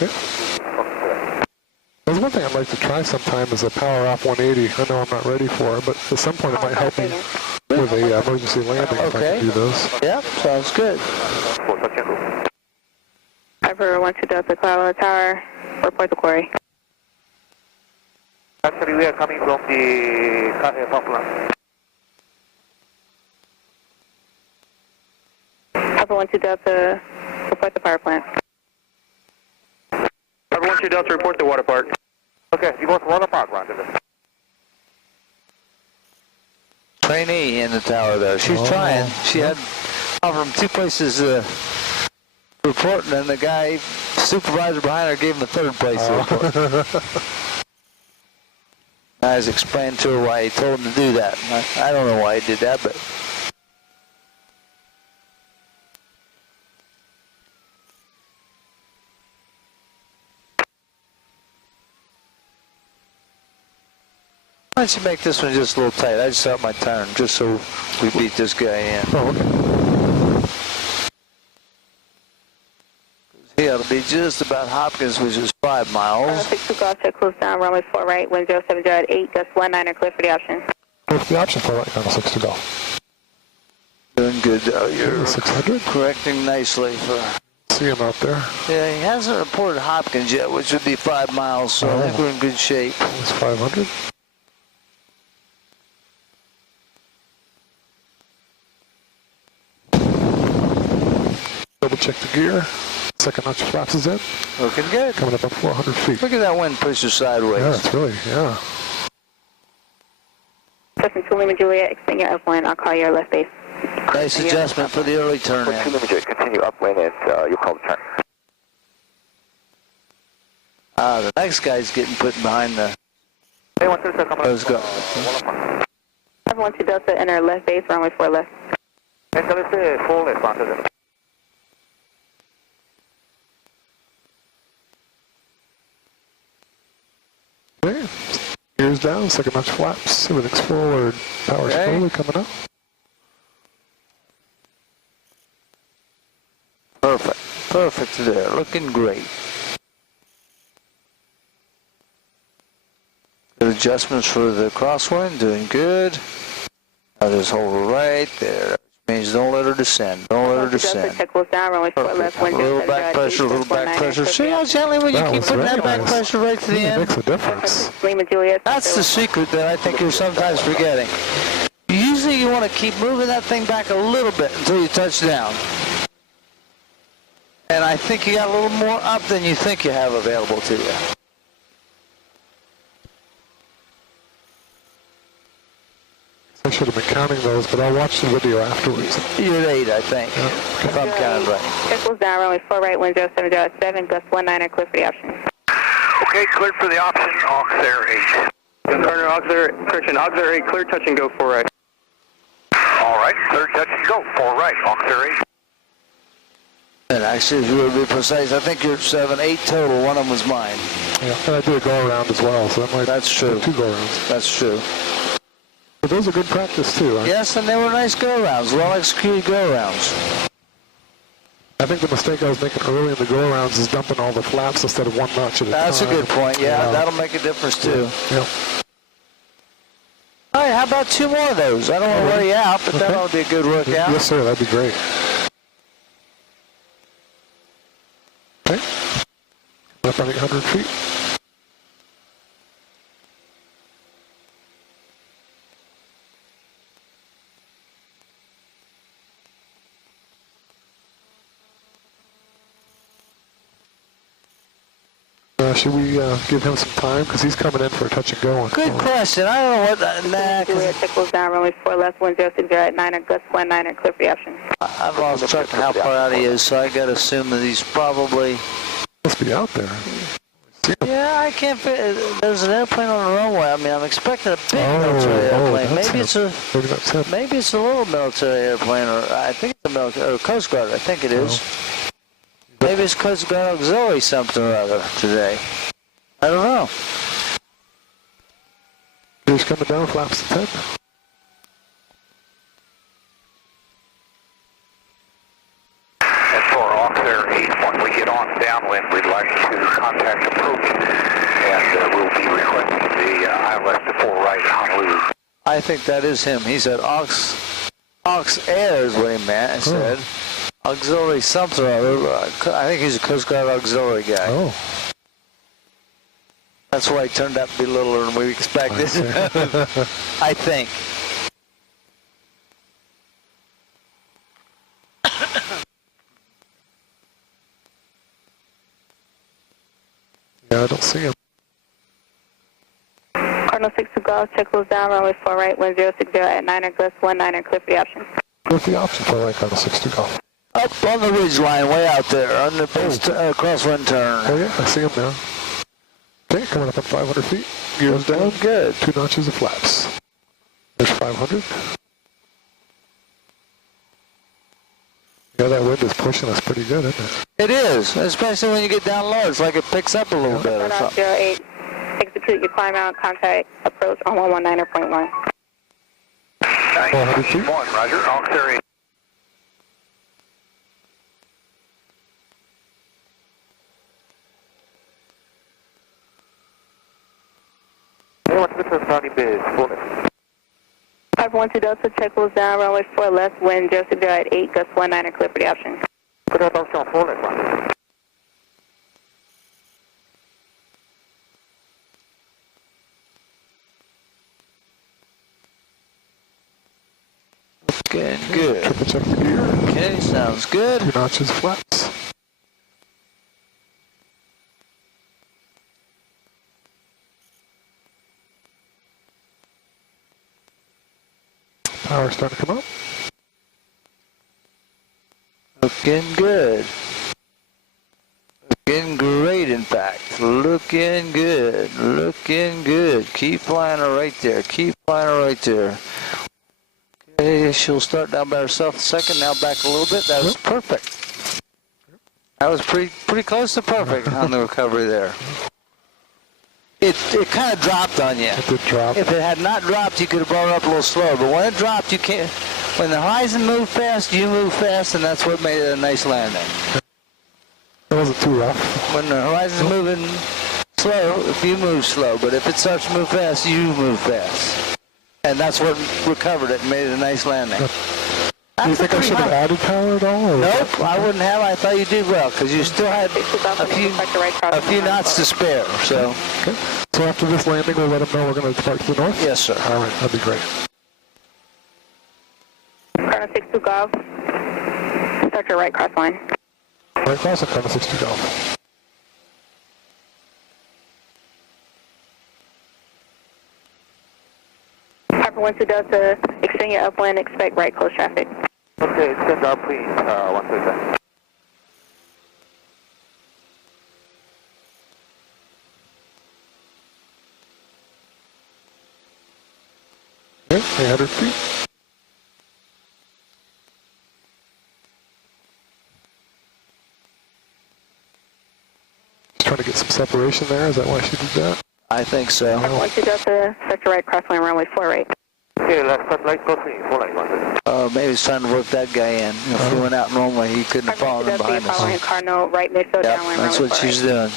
There's one thing I'd like to try sometime is a power off 180. I know I'm not ready for it, but at some point it might help me with a emergency landing if I can do those. Yep, sounds good. Driver 12 Delta Cloud Tower, report the quarry. Actually, we are coming from the Falkland. Driver 12 Delta, report the power plant. Driver 12 Delta, report the water park. Okay, you want the water park, roger. Trainee in the tower there. She's trying. She had offered from 2 places report, and then the guy, supervisor behind her, gave him the 3rd place report. I was explaining to her why he told him to do that. I don't know why he did that, but... Why don't you make this one just a little tight? I just start my turn, just so we beat this guy in. Oh, okay. He ought to be just about Hopkins, which is 5 miles. 62 golf, check close down, runway 4 right, wind 070 at 8, gust 19er, clear for the option. Clear for the option for right, Colonel 6 to go. Doing good, though. You're 600. correcting nicely for... See him out there. Yeah, he hasn't reported Hopkins yet, which would be 5 miles, so I think we're in good shape. It's 500. Double check the gear. Second notch flaps is in. Looking good. Coming up at 400 feet. Look at that wind push her sideways. Yeah, it's really, yeah. Cessna 2 Lima Juliet, extend your upwind, I'll call your left base. Nice adjustment for the early turn in. 2 Lima Juliet, continue upwind and you'll call the turn. The next guy's getting put behind the... Let's go. 12 Delta, enter left base, runway 4 left. Okay. Gears down, second notch flaps, everything's forward. Power slowly coming up. Perfect. Perfect there. Looking great. Good adjustments for the crosswind. Doing good. Now just hold her right there. Which means don't let her descend. Don't let her descend. Check close down, runway 4 left, wind A little back pressure, a little back pressure. See how gently when you keep putting that back pressure right to the end? It makes a difference. Lima Juliet. That's the secret that I think you're sometimes forgetting. Usually you want to keep moving that thing back a little bit until you touch down. And I think you got a little more up than you think you have available to you. I should have been counting those, but I'll watch the video afterwards. You're at 8, I think, if I'm counting right. Circles down, runway 4 right, 1070.7, gust 19er, clear for the option. Okay, cleared for the option, aux air 8. Gardner, correction, aux air 8, clear, touch and go 4 right. All right, clear, touch and go, 4 right, aux air 8. And actually, if you were to be precise, I think you're 7, 8 total. One of them was mine. Yeah, and I did a go-around as well, so that might That's true. 2 go-arounds. That's true. But those are good practice, too. Right? Yes, and they were nice go-arounds, well-executed go-arounds. I think the mistake I was making early in the go-arounds is dumping all the flaps instead of one notch at a time. That's a good point. Yeah, that'll make a difference, too. Yeah. All right, how about 2 more of those? I don't want to wear you out, but that ought to be a good workout. Yes, sir. That'd be great. Okay. Up on 800 feet. Should we give him some time? Because he's coming in for a touch and go. Good question. I don't know what that... Juliet, circles down, runway 4 left, 1060 at 9er, gust 19er, clear for the option. I've lost track of how far out he is, so I got to assume that he's probably... Must be out there. Yeah, I can't fit... There's an airplane on the runway. I mean, I'm expecting a big military airplane. Maybe it's a little military airplane, or I think it's a military... Or Coast Guard, I think it is. Maybe it's Coast Guard Auxiliary something or other today. I don't know. He's coming down, flaps to 10. And for aux air 8, when we get on downwind, we'd like to contact approach, and we'll be requesting the ILS to 4 right at Honolulu. I think that is him. He said aux air is what he meant. I said auxiliary something or other. I think he's a Coast Guard auxiliary guy. Oh. That's why he turned out to be littler than we expected. I think. Yeah, I don't see him. Cardinal 62 Golf, check close down, runway 4 right, 1060 at 9er, gust 19er, clear for the option. Where's the option for right, Cardinal 62 Golf? Up on the ridge line, way out there, on the crosswind turn. Oh yeah, I see him now. Okay, coming up at 500 feet. Gears down. Good. 2 notches of flaps. There's 500. Yeah, that wind is pushing us pretty good, isn't it? It is, especially when you get down low. It's like it picks up a little bit or something. 08, execute your climb out, contact approach on 119.1. 400 feet. 1, roger, aux air 8. County Biz, fullness. 512 Delta, check close down, runway 4 left, wind 060 at 8, gust 19er, clear for the option. Good attention, fullness. Good, good. Triple check the gear. Okay, sounds good. 2 notches of flaps. Power starting to come up. Looking good. Looking great, in fact. Looking good. Looking good. Keep flying her right there. Keep flying her right there. Okay, she'll start down by herself a second. Now back a little bit. That was perfect. That was pretty close to perfect on the recovery there. It kind of dropped on you. It did drop. If it had not dropped, you could have brought it up a little slower. But when it dropped, you can't. When the horizon moved fast, you moved fast, and that's what made it a nice landing. It wasn't too rough. When the horizon's moving slow, if you move slow, but if it starts to move fast, you move fast. And that's what recovered it and made it a nice landing. Do you think I should have added power at all? Or nope, I wouldn't have. I thought you did well because you still had a few knots to spare. So. Okay. So after this landing, we'll let them know we're going to depart to the north? Yes, sir. All right, that'd be great. Cardinal 62 Golf, start your right cross line. Right crossing, Cardinal 62 Golf. Harper 12 Delta, extend your upwind, expect right close traffic. Okay, extend our please, 137. Okay, 800 feet. Just trying to get some separation there. Is that why she did that? I think so. Harper 12 Delta, sector right, crosswind runway 4 right. Okay, left start right crossing, 4 right, 137. Maybe he's trying to work that guy in. If he went out normally, he couldn't have fallen in behind us. Following Cardinal, right midfield, Yep, downwind that's runway what 4 she's right. doing.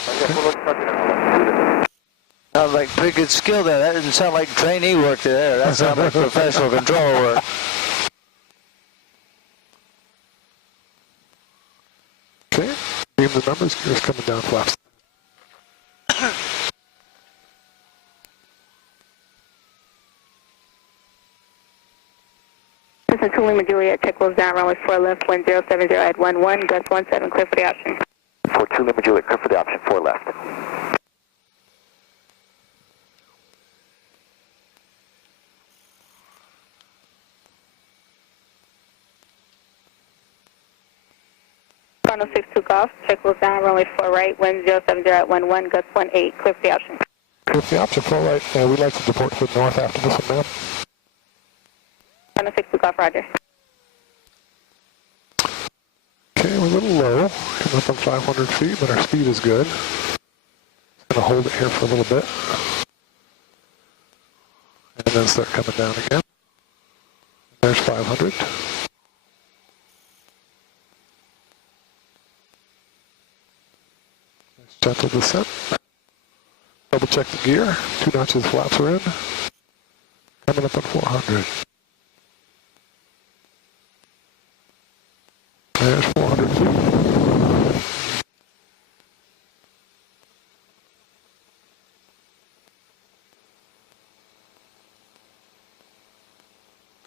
Sounds like pretty good skill there. That didn't sound like trainee work there. That sounded like professional control work. Okay, beam the numbers, gears coming down flaps. This is 2 Lima Juliet, check close down, runway 4 left, wind 070 at 11, gust 17, clear for the option. 42 Lima Juliet, clear for the option, 4 left. Cardinal 62 Golf, check close down, runway 4 right, wind 070 at 11, gust 18, clear for the option. Clear for the option, 4 right. We'd like to deport to the north after this one, ma'am. Cardinal 62 Golf, roger. Okay, we're a little low, coming up on 500 feet, but our speed is good. Just gonna hold it here for a little bit. And then start coming down again. There's 500. Nice gentle descent. Double check the gear. 2 notches flaps are in. Coming up on 400. There's 400 feet.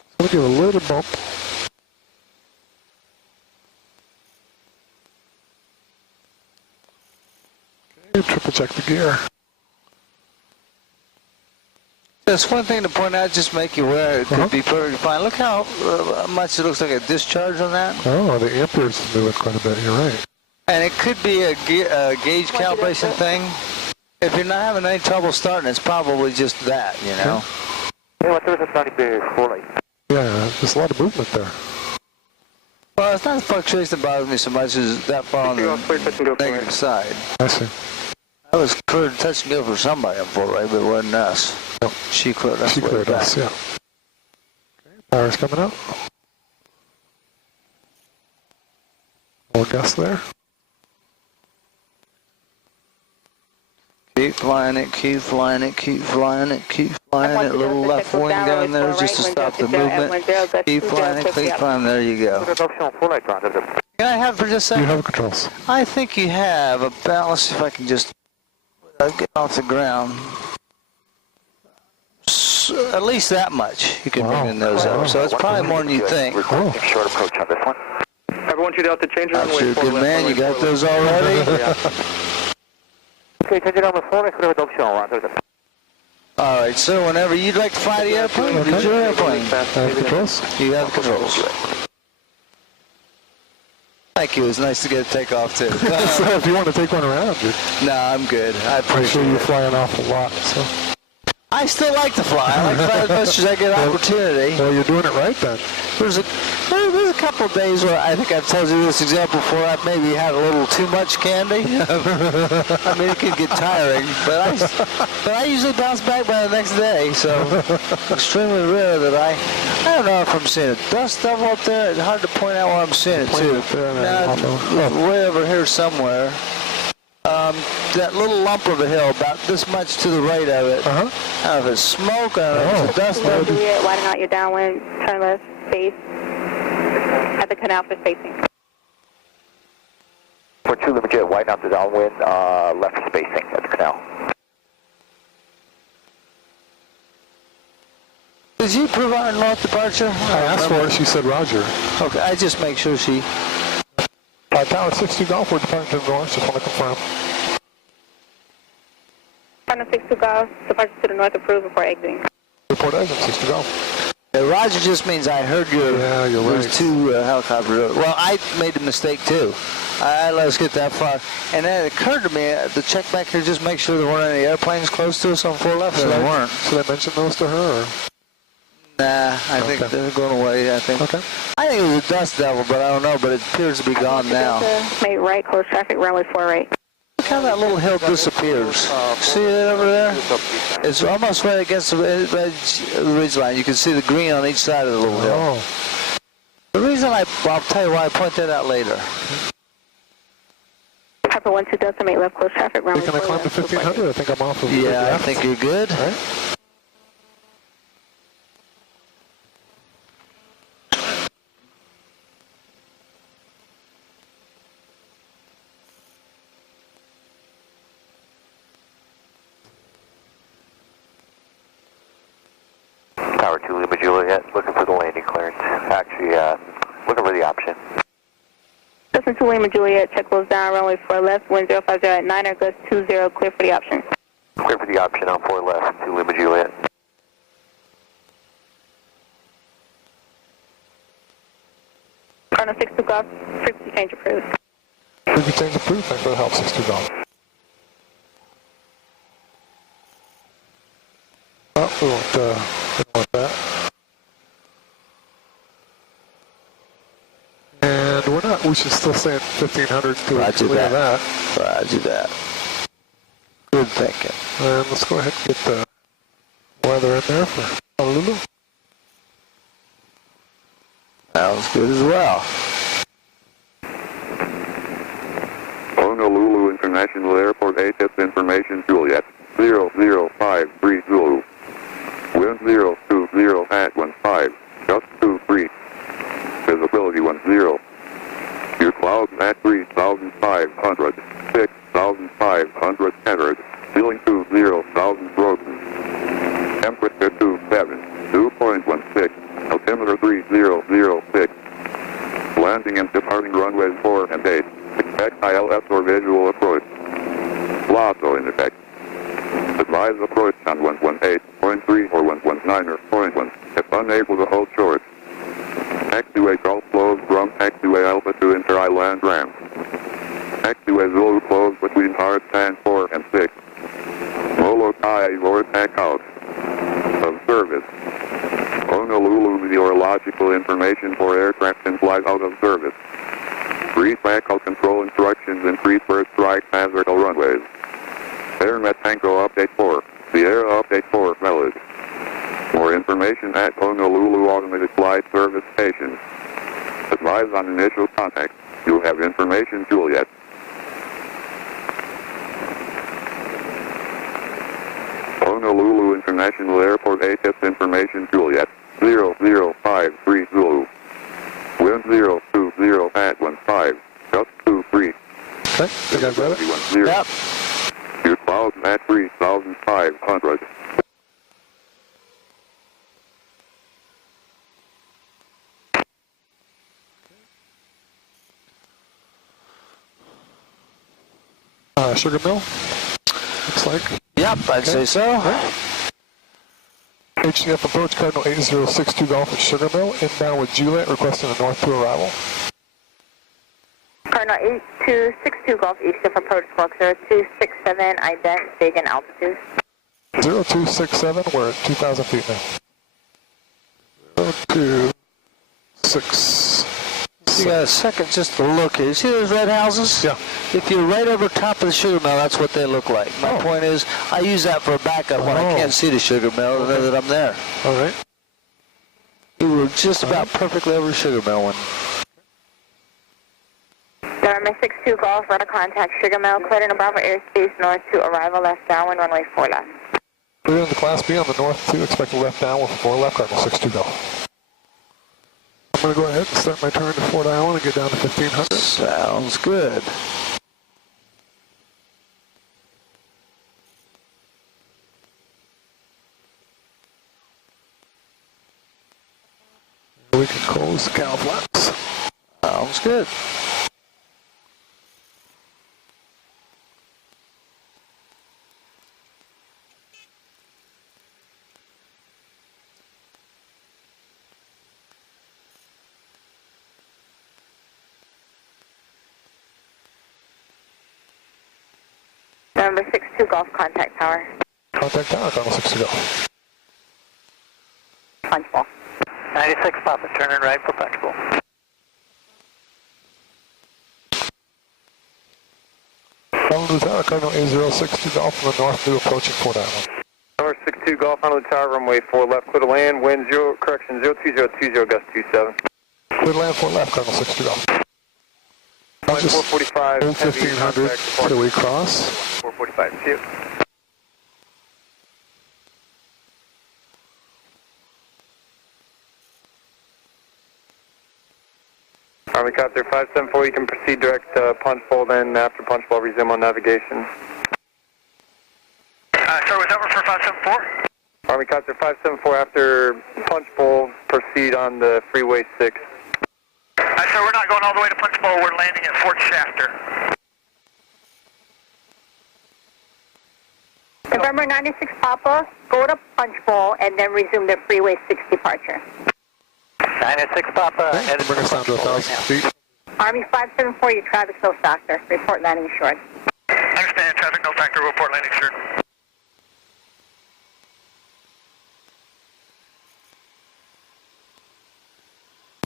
So we'll give a little bump. Okay, triple check the gear. There's one thing to point out, just make you aware, it could be perfectly fine. Look how much it looks like a discharge on that. Oh, the amperes is moving quite a bit, you're right. And it could be a gauge calibration thing. If you're not having any trouble starting, it's probably just that, you know. Yeah, there's a lot of movement there. Well, it's not the fluctuation that bothers me so much as that far on the negative side. I see. I was clear to touch and go for somebody on 4 right, but it wasn't us. No. She cleared us. She cleared us, yeah. Okay, power's coming out. More gust there. Keep flying it, keep flying it, keep flying it, keep flying it. Little left wing down there just to stop the movement. Keep flying it, keep flying. There you go. Can I have for just a second? You have the controls. I think you have about, let's see if I can just get off the ground. At least that much you can bring in those up. So it's probably more than you think. Requesting short approach on this one. Everyone 2 Delta, change I'm runway sure, 4 good left. man, you got those already? Okay, change it on the 4 right, clear with option on 137. All right, so whenever you'd like to fly the airplane, use your airplane. Controls? You have the controls. Thank you. It was nice to get a takeoff too. So if you want to take one around, No, I'm good. I I'm appreciate sure you it. fly an awful lot. So. I still like to fly. I like to fly as much as I get an opportunity. Well, you're doing it right then. There's a couple of days where I think I've told you this example before. I've maybe had a little too much candy. I mean, it can get tiring, but I usually bounce back by the next day. So extremely rare that I don't know if I'm seeing a dust devil up there. It's hard to point out where I'm seeing it too. Now, way over here somewhere. That little lump of a hill, about this much to the right of it. I don't know if it's smoke, I don't know if it's a dust devil. Juliet, widen out your downwind, turn left, space, at the canal for spacing. For 2 Lima Juliet, widen out the downwind, left spacing at the canal. Did you provide north departure? I asked for it. She said Roger. Okay, I just make sure she... Tower 62 Golf, we're departing to the north, just want to confirm. Partner 62 Golf, departure to the north, approved before exiting. Report exit, 62 Golf. Roger just means I heard your. Yeah, you're right. There's two helicopters. Well, I made a mistake too. I let us get that far, and then it occurred to me to check back here, just make sure there weren't any airplanes close to us on 4 left. So there weren't. Should I mention those to her? Or? Nah, I think they're going away. I think. Okay. I think it was a dust devil, but I don't know. But it appears to be gone now. Made right, close traffic, runway 4 right. Look how that little hill disappears. See it over there? It's almost right against the ridge line. You can see the green on each side of the little hill. Oh. The reason I'll tell you why I point that out later. Papa 12 Delta, make left, close traffic, runway 4 Can I climb to 1500? I think I'm off of the Yeah, left. I think you're good. All right. Tower 2 Lima Juliet, looking for the landing clearance. Actually, looking for the option. Listen to Lima Juliet, check close down, runway 4 left, wind 050 at 9, gust 20, clear for the option. Clear for the option on 4 left, 2 Lima Juliet. Partner 62 Golf, frequency change approved. Frequency change approved. Thanks for the help, 62 Golf. Oh, we don't want that. And we're not, we should still stay at 1500 to clear that. Roger that. Good thinking. And let's go ahead and get the weather in there for Honolulu. That was good as well. Honolulu International Airport ATIS information, Juliet 0053 Zulu. Wind 020 at 15, gust 23. Visibility 10. View clouds at 3,500, 6,500 entered. Ceiling 20,000 broken. Temperature 27, 2.16. Altimeter 3006. Landing and departing runways 4 and 8. Expect ILS or visual approach. LASO in effect. Advise approach on 118.3 or 119 or 0.1 if unable to hold short. Taxiway Gulf closed from taxiway Alpha to inter-island ramp. Taxiway Zulu closed between hard stand 4 and 6. Molokai vortex out. Of service. Honolulu meteorological information for aircraft in flight out of service. Read backup control instructions, increase first strike hazardal runways. Air Metango Update 4. Sierra Update 4 valid. More information at Honolulu Automated Flight Service Station. Advise on initial contact. You have information, Juliet. Honolulu International Airport ATIS information, Juliet 0053 Zulu. Wind 020 at 15, gust 23. Okay, think I've got it. 10. Yep. View clouds at 3,500. Sugar Mill, looks like. Yep, I'd say so. Right. HCF approach Cardinal 8062 Golf at Sugar Mill, inbound with Juliet, requesting a north to arrival. Cardinal 8262 Golf, HCF approach squawk 0267, ident, Vegan altitude. 0267, we're at 2,000 feet now. 0267. You got a second just to look here. You see those red houses? Yeah. If you're right over top of the sugar mill, that's what they look like. My point is, I use that for a backup when I can't see the sugar mill to know that I'm there. All right. We were just about perfectly over the sugar mill one. November 62 Golf, radar contact Sugar Mill, cleared in Bravo airspace north to arrival left downwind, runway 4 left. Clear in the Class B on the north 2, expect a left downwind for 4 left, Cardinal 62 Golf. I'm going to go ahead and start my turn to Fort Island and get down to 1500. Sounds good. We can close the cow flaps. Sounds good. Golf, contact tower. Contact tower, Cardinal 62 Golf. Punchbowl. 96 Papa, turning right for Punchbowl. Honolulu Tower, Cardinal A062 Golf from the north, new approaching Port Island. Tower 62 Golf, Honolulu Tower, runway 4 left, clear to land, wind 02020, gust 27. Clear to land 4 left, Cardinal 62 Golf. Line 445, Old 1500 till we cross. 445, see you. Army Copter 574, you can proceed direct Punchbowl, then after Punchbowl, resume on navigation. Sir, was that one for 574? Army Copter 574, after Punchbowl, proceed on the Freeway 6. Sir, we're not going all the way to Punchbowl, we're landing at Fort Shafter. November 96 Papa, go to Punchbowl and then resume the Freeway 6 departure. 96 Papa, Okay, bring us down to 1,000 feet. Army 574, your traffic no factor. Report landing short. Understand, traffic no factor, report landing short.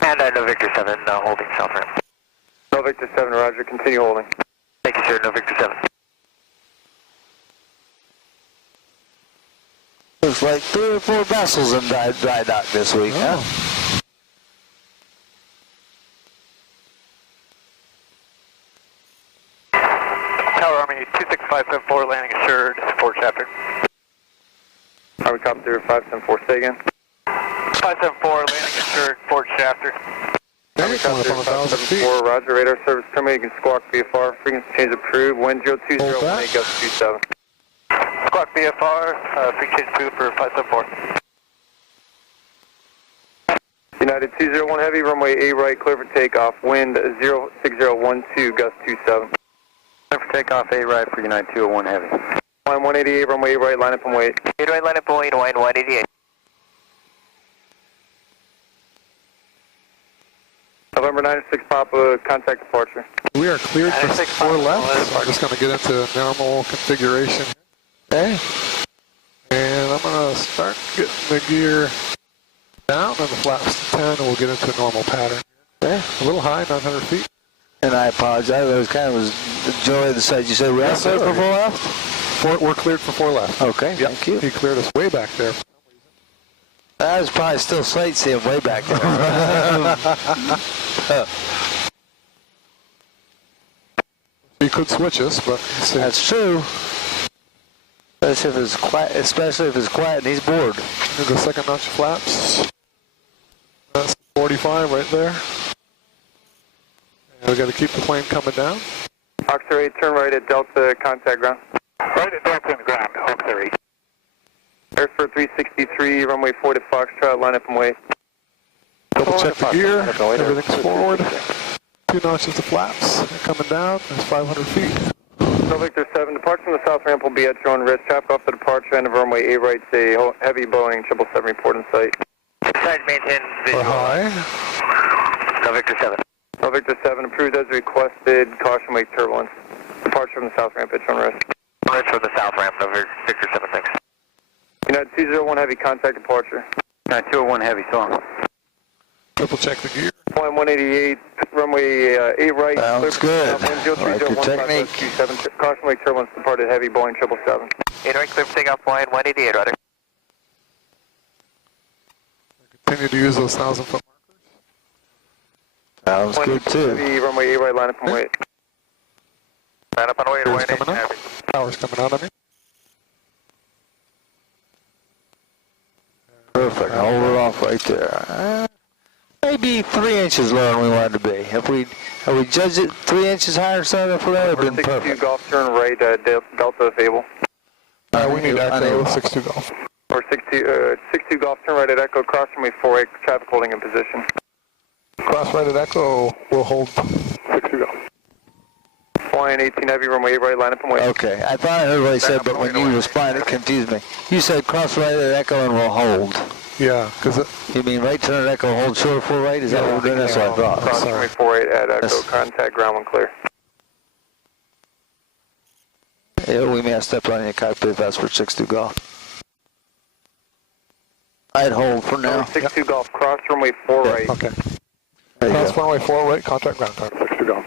And no Victor 7, holding south ramp. No Victor 7, roger, continue holding. Thank you, sir, no Victor 7. Looks like 3 or 4 vessels in dry dock this week, huh? Tower Army 26574, landing assured, Fort Shafter. Army Copter 574, say again. 574, landing assured, Fort Shafter. Army Copter 574, roger, radar service terminated, you can squawk VFR, frequency change approved, wind 02018, gust 27. Squawk VFR, frequency change approved for 574. United 201 Heavy, runway A right, clear for takeoff, wind 06012, gust 27. Clear for takeoff, A right for United 201 Heavy. Line 188, runway A right, line up and wait. A right, line up and wait, line 188. November 96 Papa, contact departure. We are cleared for 4 left. I'm just going to get into normal configuration. Okay. And I'm going to start getting the gear down and the flaps to 10, and we'll get into a normal pattern. Okay. A little high, 900 feet. And I apologize. I was kind of enjoying the side. You said we're Yes, cleared sir. for 4 left? We're cleared for 4 left. Okay, Yep. thank you. He cleared us way back there. I was probably still sightseeing way back there. He could switch us, but let's see. That's true. Especially if it's quiet and he's bored. Here's the second notch of flaps. That's 45 right there. And we got to keep the plane coming down. Oxer 8, turn right at Delta, contact ground. Right at Delta and ground, Oxer 8. Airsport 363, runway 4 to Foxtrot, line up and wait. Double check the gear. Everything's forward. 2 notches of flaps. They're coming down. That's 500 feet. No Victor 7, departure from the south ramp will be at your own risk. Traffic off the departure end of runway A right, say heavy Boeing 777 report in sight. Side maintain visual. For high. No Victor 7. No Victor 7, approved as requested. Caution wake turbulence. Departure from the south ramp at your own risk. Risk from the south ramp, no Victor 7, thanks. United 201 Heavy, contact departure. United 201 Heavy, so on. Triple check the gear. Line 188, runway A right. Sounds good. Wind I like your technique. 27, caution wake turbulence, departed heavy Boeing 777. 8 right, clear for takeoff, line 188, roger. Continue to use those 1,000-foot markers. Sounds good too. Heavy, runway A right, line up and wait. Line up on way to Gear's wait. coming out. Power's coming out, I mean. Perfect. Hold it off right there. Maybe 3 inches lower than we wanted to be. If we judged it 3 inches higher, so that would have been 62 perfect. Golf, turn right, Delta if able. We need Echo 62 Golf. Or 62 Golf, turn right at Echo, cross runway 48, traffic holding in position. Cross right at Echo, we'll hold 62 Golf. Flying 18 Heavy, runway A right, line up and wait. Okay. I thought I heard what he said, but when you responded, it confused me. You said cross right at Echo and we'll hold. Yeah, because You mean right turn at Echo, hold short full right? Is that what we're doing? That's what I thought. Cross runway 48 at Echo, Yes. contact ground when clear. Yeah, we may have stepped on your cockpit. That's for 6-2 golf. I'd hold for now. 6-2 golf, cross runway 4 right. Okay. Cross runway 4 right, contact ground time, 6-2 golf.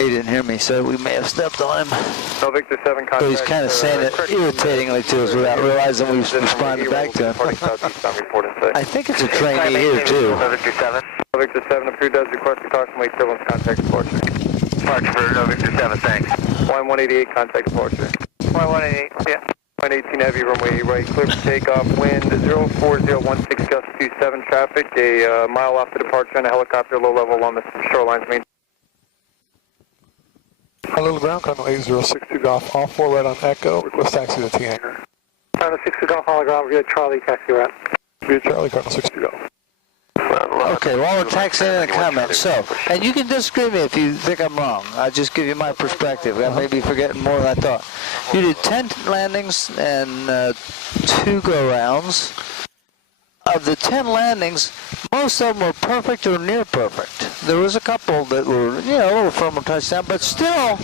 He didn't hear me, so we may have stepped on him. No Victor 7 contact. So he's kind of saying it irritatingly to us without realizing we've responded back to him. I think it's a trainee here, too. No Victor 7. No Victor 7, approved does request a caution wait turbulence contact departure. Departure for No Victor 7, thanks. Line 188 contact departure. Line 188, yeah. Line 18 heavy, runway right, clear for takeoff, wind 04016, gust 27 traffic, a mile off the departure on a helicopter, low level along the shoreline's main. Honolulu ground, Cardinal 8062 golf, all 4 right on Echo, request taxi to T hangar. Cardinal 62 golf, hollow ground, via Charlie, taxi route. Via Charlie, Cardinal 62 golf. Okay, well, we're texting in a comment. So, and you can disagree with me if you think I'm wrong. I'll just give you my perspective. I may be forgetting more than I thought. You did 10 landings and 2 go-rounds. Of the 10 landings, most of them were perfect or near perfect. There was a couple that were, you know, a little firmer touchdown, but still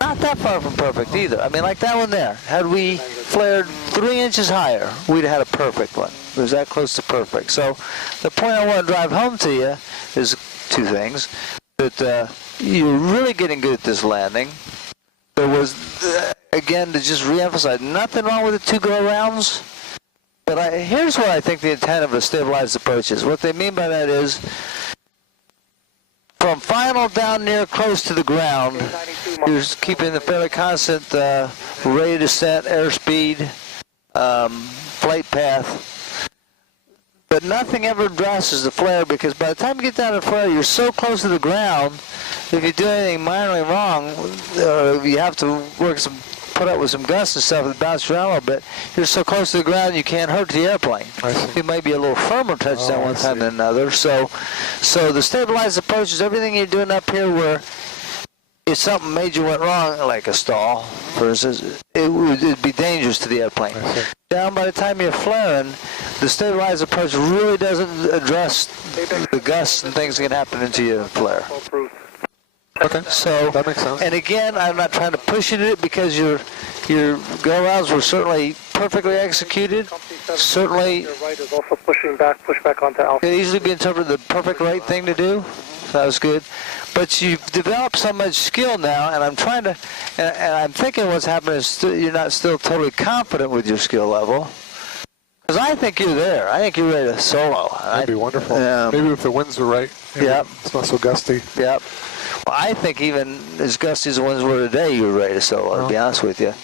not that far from perfect either. I mean, like that one there. Had we flared 3 inches higher, we'd have had a perfect one. It was that close to perfect. So the point I want to drive home to you is 2 things. That you're really getting good at this landing. There was, again, to just reemphasize, nothing wrong with the 2 go-arounds. But here's what I think the intent of a stabilized approach is. What they mean by that is, from final down near close to the ground, you're keeping the fairly constant rate of descent, airspeed, flight path. But nothing ever addresses the flare, because by the time you get down to the flare, you're so close to the ground, if you do anything minorly wrong, you have to put up with some gusts and stuff and bounce around a little bit. You're so close to the ground you can't hurt the airplane. You may be a little firmer touchdown one time than another. So the stabilized approach is everything you're doing up here where if something major went wrong, like a stall, for instance, it'd be dangerous to the airplane. Down by the time you're flaring, the stabilized approach really doesn't address the gusts and things that can happen into your flare. Okay, so that makes sense. And again, I'm not trying to push you to it, because your go-rounds were certainly perfectly executed. Certainly, Your right is also pushing back, push back onto alpha. it easily be interpreted the perfect right thing to do. That was good. But you've developed so much skill now, and I'm trying to, and I'm thinking what's happening is you're not still totally confident with your skill level. Because I think you're there. I think you're ready to solo. That'd be wonderful. Maybe if the winds are right. Yep. It's not so gusty. Yep. Well, I think even as gusty as the winds were today, you were ready to solo, to be honest with you.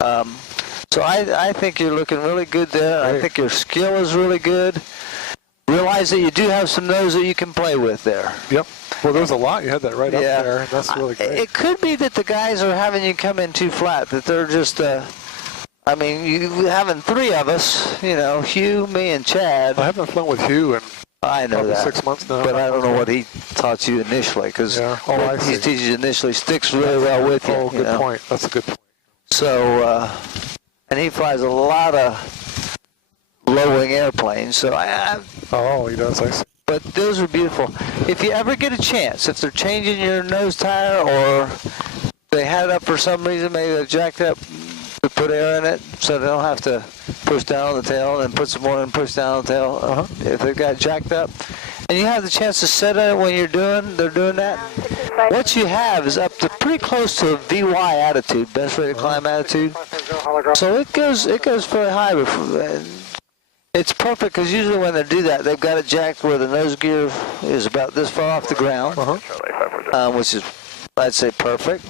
So I think you're looking really good there. Great. I think your skill is really good. Realize that you do have some nose that you can play with there. Yep. Well, there's a lot. You had that right up there, and that's really great. It could be that the guys are having you come in too flat, that they're just, I mean, you having 3 of us, you know, Hugh, me, and Chad. I haven't flown with Hugh in I know that. 6 months now. But I don't know what he taught you initially, because what he teaches you initially sticks really well with you. Oh, good point. That's a good point. So, and he flies a lot of low-wing airplanes, so oh, he does, I see. But those are beautiful. If you ever get a chance, if they're changing your nose tire, or they had it up for some reason, maybe they've jacked up to put air in it, so they don't have to push down on the tail and put some more and push down on the tail. If they've got jacked up, and you have the chance to set it when they're doing that, what you have is up to pretty close to a VY attitude, best rate of climb attitude. So it goes very high. It's perfect, because usually when they do that, they've got it jacked where the nose gear is about this far off the ground, which is, I'd say, perfect,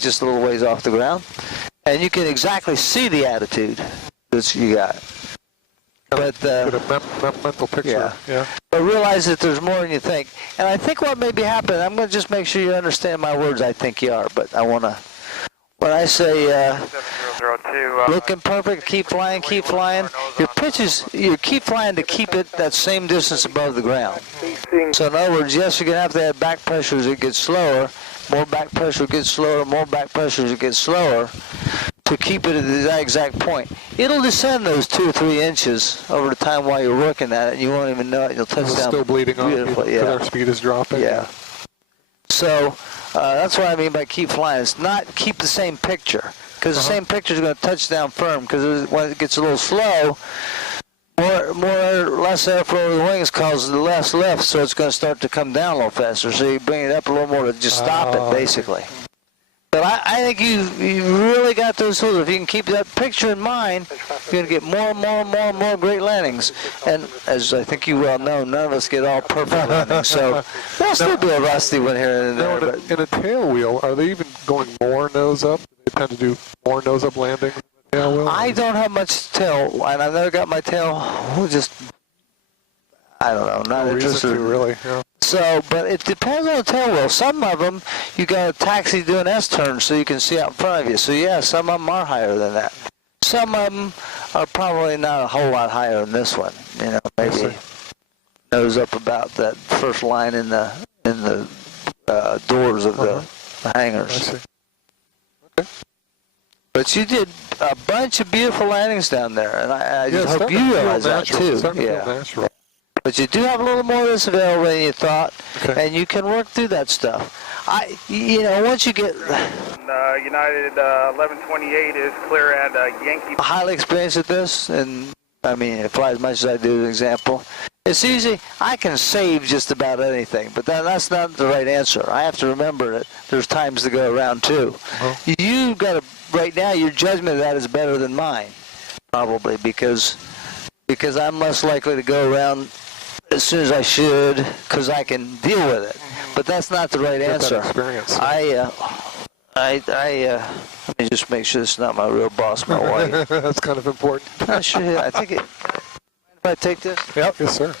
just a little ways off the ground. And you can exactly see the attitude that you got. But get a mental picture. Yeah. But realize that there's more than you think. And I think what may be happening, I'm going to just make sure you understand my words. I think you are, but I want to. When I say looking perfect, keep flying. Your pitches, you keep flying to keep it that same distance above the ground. So in other words, yes, you're going to have back pressure as it gets slower. More back pressure gets slower, more back pressure as it gets slower, to keep it at that exact point. It'll descend those 2 or 3 inches over the time while you're working at it, and you won't even know it. You'll touch down still bleeding beautifully. Because our speed is dropping. Yeah. So That's what I mean by keep flying. It's not keep the same picture, because the same picture is going to touch down firm, because when it gets a little slow, less airflow over the wings causes less lift, so it's going to start to come down a little faster. So you bring it up a little more to just stop it, basically. But I think you really got those tools. If you can keep that picture in mind, you're going to get more and more great landings. And as I think you well know, none of us get all perfect landings. So there'll still be a rusty one here and there. In a tail wheel, are they even going more nose up? They tend to do more nose up landings in the tail wheel? I don't have much tail, and I've never got my tail just, I don't know, not interested. Really, yeah. So, but it depends on the tail wheel. Some of them, you got a taxi doing S-turns so you can see out in front of you. So yeah, some of them are higher than that. Some of them are probably not a whole lot higher than this one. You know, maybe nose up about that first line in the doors of the hangars. I see. Okay. But you did a bunch of beautiful landings down there, and I just hope you realize that too. Yeah. But you do have a little more of this available than you thought, and you can work through that stuff. You know, once you get... United 1128 is clear at Yankee... Highly experienced at this, and I mean, fly as much as I do, as an example. It's easy. I can save just about anything, but that's not the right answer. I have to remember that there's times to go around too. You got to, right now, your judgment of that is better than mine, probably, because I'm less likely to go around as soon as I should, because I can deal with it. But that's not the right answer. Let me just make sure this is not my real boss, my wife. That's kind of important. I think it. Mind if I take this? Yep. Yes, sir.